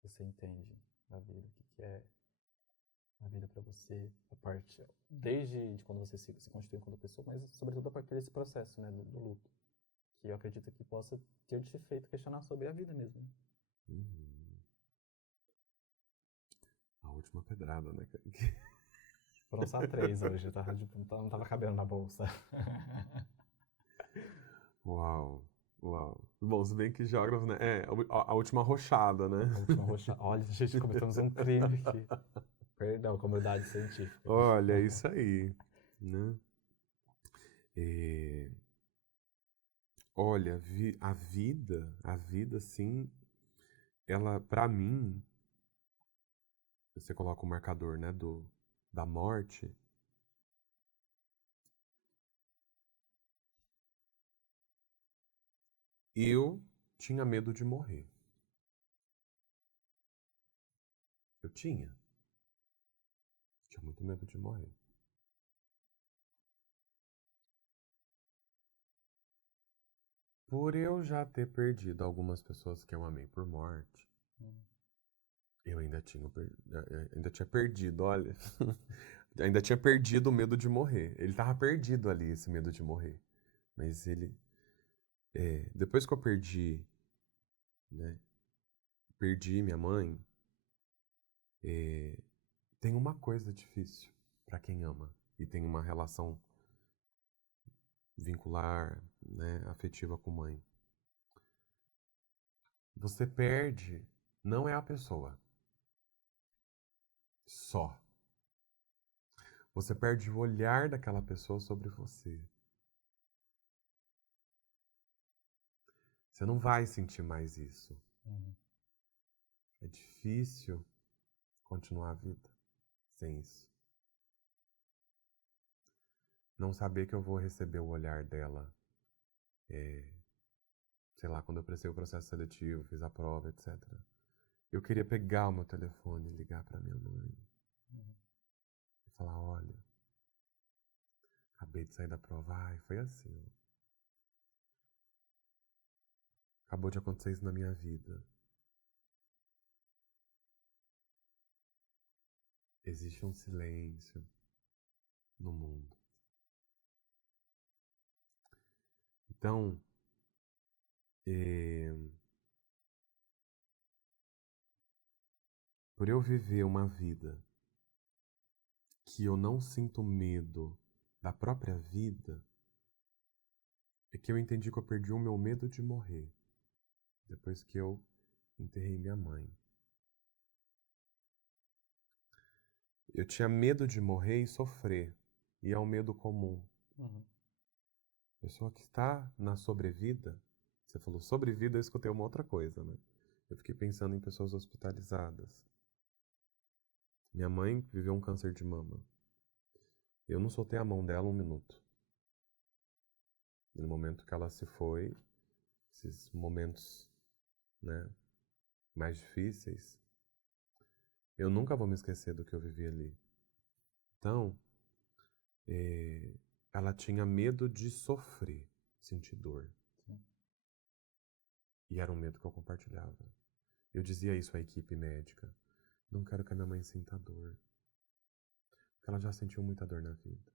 você entende da vida? O que é a vida para você? Desde quando você se constitui enquanto pessoa, mas sobretudo a partir desse processo, né, do luto. Que eu acredito que possa ter te feito questionar sobre a vida mesmo. A última pedrada, né? Foram só 3 hoje, não tava cabendo na bolsa. Uau, uau. Bom, se bem que geógrafo, né? A última rochada, né? A última rochada. Olha, gente, cometemos um crime aqui. Perdão, comunidade científica. Olha, é isso aí, né? Olha, a vida, sim, ela, pra mim, você coloca o marcador, né, da morte. Eu tinha medo de morrer. Eu tinha muito medo de morrer. Por eu já ter perdido algumas pessoas que eu amei por morte, eu ainda tinha perdido, olha. Ainda tinha perdido o medo de morrer. Ele tava perdido ali, esse medo de morrer. Mas depois que eu perdi, né? Perdi minha mãe, tem uma coisa difícil para quem ama e tem uma relação vincular, né, afetiva com mãe. Você perde, não é a pessoa só. Você perde o olhar daquela pessoa sobre você. Você não vai sentir mais isso. É difícil continuar a vida sem isso. Não saber que eu vou receber o olhar dela, sei lá, quando eu prestei o processo seletivo, fiz a prova, etc. Eu queria pegar o meu telefone e ligar para minha mãe. E falar, olha, acabei de sair da prova. Ai, foi assim. Acabou de acontecer isso na minha vida. Existe um silêncio no mundo. Então, por eu viver uma vida que eu não sinto medo da própria vida, é que eu entendi que eu perdi o meu medo de morrer depois que eu enterrei minha mãe. Eu tinha medo de morrer e sofrer, e é um medo comum. Pessoa que está na sobrevida, você falou sobrevida, eu escutei uma outra coisa, né? Eu fiquei pensando em pessoas hospitalizadas. Minha mãe viveu um câncer de mama. Eu não soltei a mão dela um minuto. E no momento que ela se foi, esses momentos, né, mais difíceis, eu nunca vou me esquecer do que eu vivi ali. Então, ela tinha medo de sofrer, sentir dor. E era um medo que eu compartilhava. Eu dizia isso à equipe médica. Não quero que a minha mãe sinta dor. Porque ela já sentiu muita dor na vida.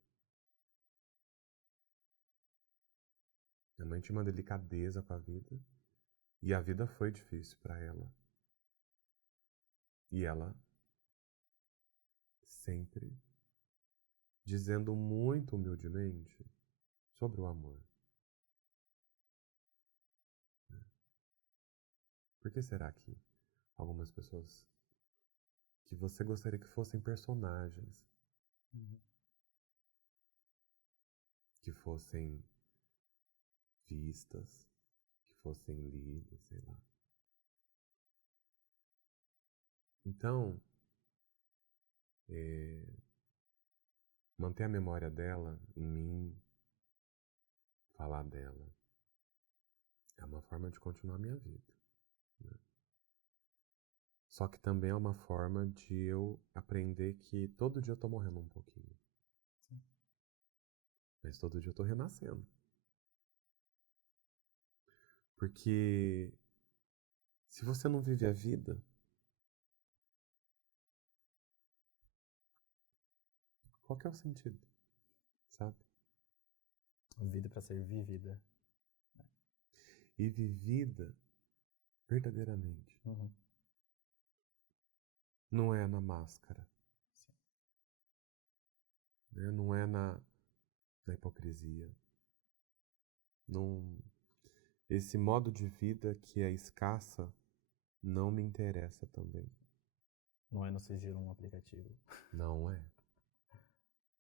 Minha mãe tinha uma delicadeza com a vida. E a vida foi difícil para ela. E ela sempre dizendo muito humildemente sobre o amor. Por que será que algumas pessoas que você gostaria que fossem personagens, que fossem vistas, que fossem lidas, sei lá. Então, manter a memória dela em mim, falar dela, é uma forma de continuar a minha vida. Né? Só que também é uma forma de eu aprender que todo dia eu tô morrendo um pouquinho. Sim. Mas todo dia eu tô renascendo. Porque se você não vive a vida, qual que é o sentido? Sabe? A vida para ser vivida. E vivida verdadeiramente. Uhum. Não é na máscara. Né? Não é na hipocrisia. Não... Esse modo de vida que é escassa não me interessa também. Não é no sigilo um aplicativo. Não é.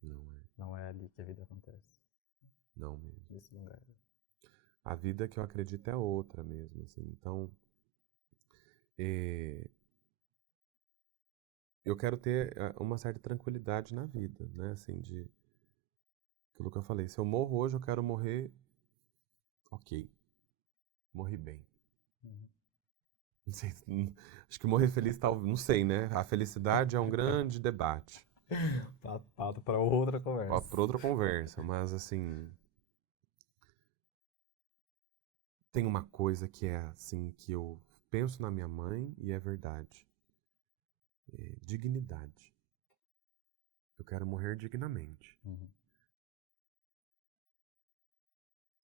Não é. Não é ali que a vida acontece. Não mesmo. Nesse lugar. A vida que eu acredito é outra mesmo, assim. Então, eu quero ter uma certa tranquilidade na vida, né? Assim, de aquilo que eu falei. Se eu morro hoje, eu quero morrer ok. Morri bem. Uhum. Não sei, acho que morrer feliz talvez, não sei, né? A felicidade é um grande debate. Papo para outra conversa. Para outra conversa, mas assim, tem uma coisa que é assim que eu penso na minha mãe e é verdade. Dignidade. Eu quero morrer dignamente. Uhum.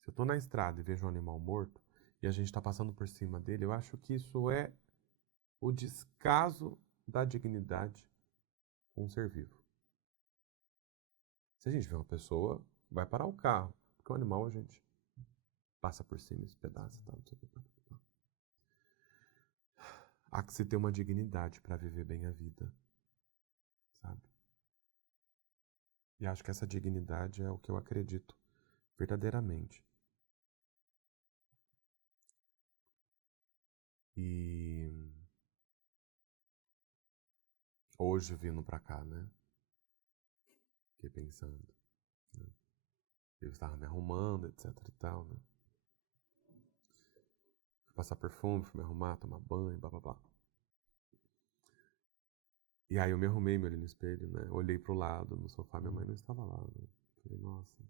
Se eu tô na estrada e vejo um animal morto e a gente tá passando por cima dele, eu acho que isso é o descaso da dignidade com um ser vivo. Se a gente vê uma pessoa, vai parar o carro, porque o animal a gente passa por cima, esse pedaço, tá, não sei o que. Há que se ter uma dignidade para viver bem a vida, sabe? E acho que essa dignidade é o que eu acredito verdadeiramente. E hoje vindo pra cá, né? Fiquei pensando. Né? Eu estava me arrumando, etc e tal, né? Fui passar perfume, fui me arrumar, tomar banho, blá blá blá. E aí eu me arrumei, me olhei no espelho, né? Olhei pro lado, no sofá, minha mãe não estava lá, né? Falei, nossa,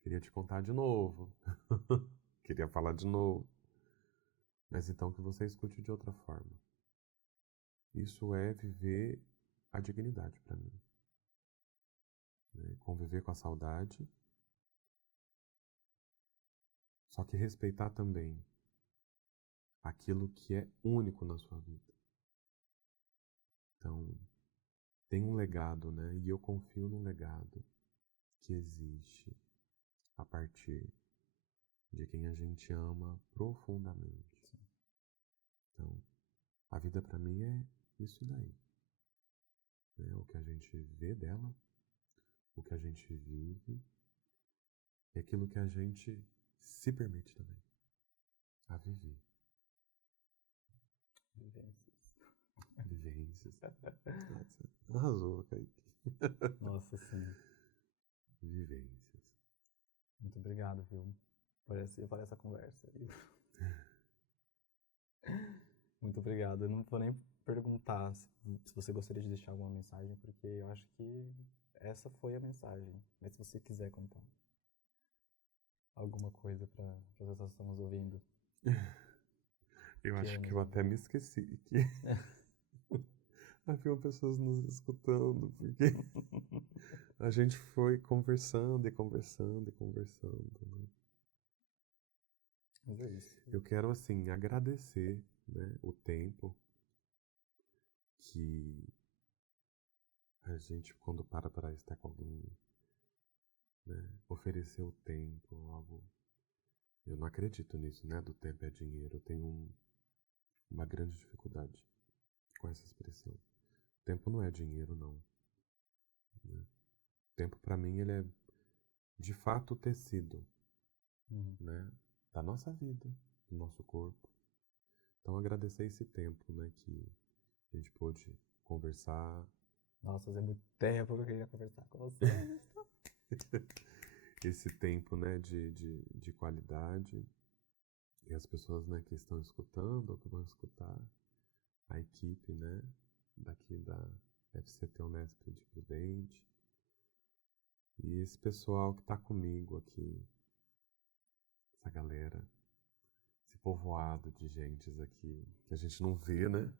queria te contar de novo. Queria falar de novo. Mas então que você escute de outra forma. Isso é viver a dignidade para mim. Né? Conviver com a saudade. Só que respeitar também aquilo que é único na sua vida. Então, tem um legado, né? E eu confio no legado que existe a partir de quem a gente ama profundamente. Então, a vida para mim é isso daí. Né? O que a gente vê dela, o que a gente vive e aquilo que a gente se permite também a viver. Vivências. Nossa, arrasou, Kaique. Nossa, sim. Vivências. Muito obrigado, viu? Por essa conversa. Muito obrigado. Eu não vou nem perguntar se você gostaria de deixar alguma mensagem, porque eu acho que essa foi a mensagem. Mas se você quiser contar alguma coisa para as pessoas que estão nos ouvindo. Eu acho que nos eu até ouvindo. me esqueci que havia pessoas nos escutando, porque a gente foi conversando e conversando e conversando. Né? Mas é isso. Eu quero, assim, agradecer, né, o tempo que a gente, quando para estar com alguém, né, oferecer o tempo, algo. Eu não acredito nisso, né? Do tempo é dinheiro. Eu tenho uma grande dificuldade com essa expressão. Tempo não é dinheiro, não. Né? Tempo, para mim, ele é de fato o tecido, né? Da nossa vida, do nosso corpo. Então, agradecer esse tempo, né? Que a gente pôde conversar. Nossa, fazia muito tempo que eu queria conversar com você. Esse tempo, né? De qualidade. E as pessoas, né? Que estão escutando ou que vão escutar. A equipe, né? Daqui da FCT Unesp de Prudente. E esse pessoal que está comigo aqui, essa galera, esse povoado de gentes aqui, que a gente não vê, né?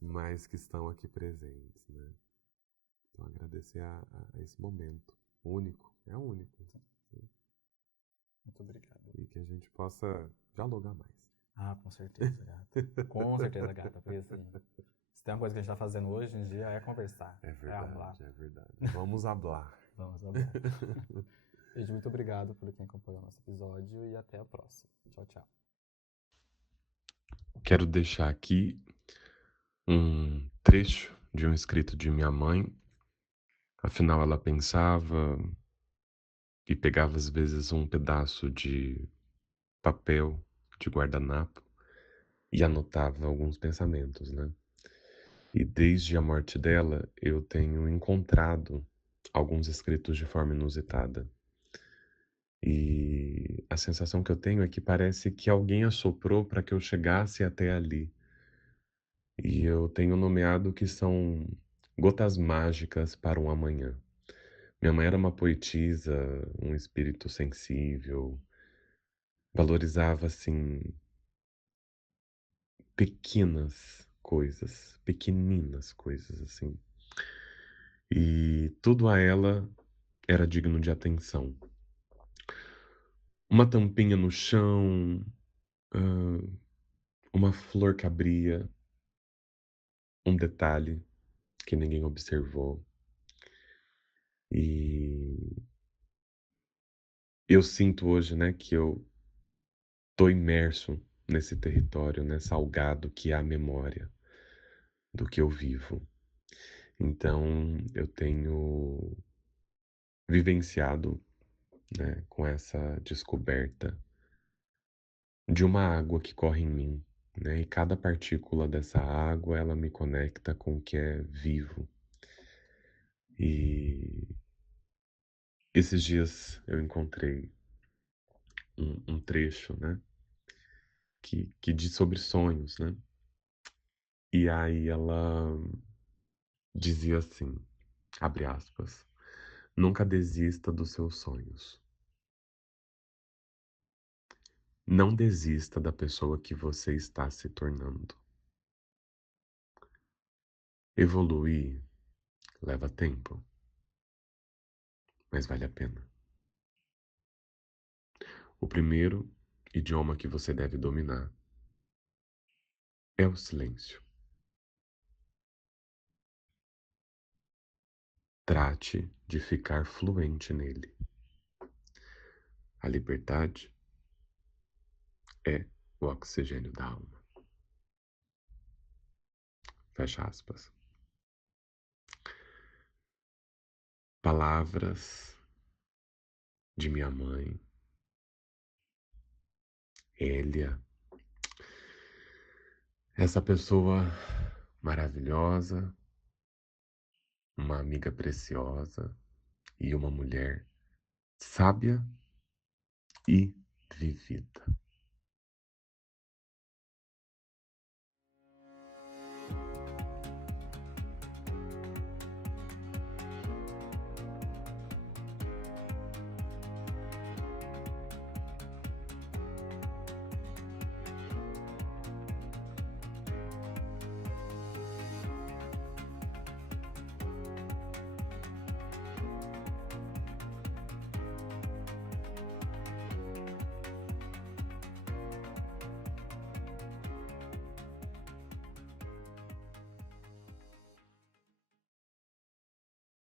Mas que estão aqui presentes, né? Então, agradecer a esse momento único, é único. Né? Muito obrigado. E que a gente possa dialogar mais. Ah, com certeza, gata. Com certeza, gata. Foi assim. Se tem uma coisa que a gente tá fazendo hoje em dia é conversar. É hablar. verdade, é verdade. Vamos hablar. Vamos hablar. Gente, muito obrigado por quem acompanhou o nosso episódio e até a próxima. Tchau, tchau. Quero deixar aqui um trecho de um escrito de minha mãe. Afinal, ela pensava e pegava às vezes um pedaço de papel de guardanapo e anotava alguns pensamentos, né? E desde a morte dela, eu tenho encontrado alguns escritos de forma inusitada. E a sensação que eu tenho é que parece que alguém assoprou para que eu chegasse até ali. E eu tenho nomeado que são gotas mágicas para um amanhã. Minha mãe era uma poetisa, um espírito sensível, valorizava assim pequenas coisas, pequeninas coisas assim. E tudo a ela era digno de atenção. Uma tampinha no chão, uma flor que abria, um detalhe que ninguém observou. E eu sinto hoje, né, que eu tô imerso nesse território, né, salgado que é a memória do que eu vivo. Então, eu tenho vivenciado, né, com essa descoberta de uma água que corre em mim, né, e cada partícula dessa água, ela me conecta com o que é vivo. E esses dias eu encontrei um trecho, né, que diz sobre sonhos, né, e aí ela dizia assim, abre aspas, nunca desista dos seus sonhos. Não desista da pessoa que você está se tornando. Evoluir leva tempo, mas vale a pena. O primeiro idioma que você deve dominar é o silêncio. Trate de ficar fluente nele. A liberdade é o oxigênio da alma. Fecha aspas. Palavras de minha mãe, Hélia, essa pessoa maravilhosa, uma amiga preciosa e uma mulher sábia e vivida.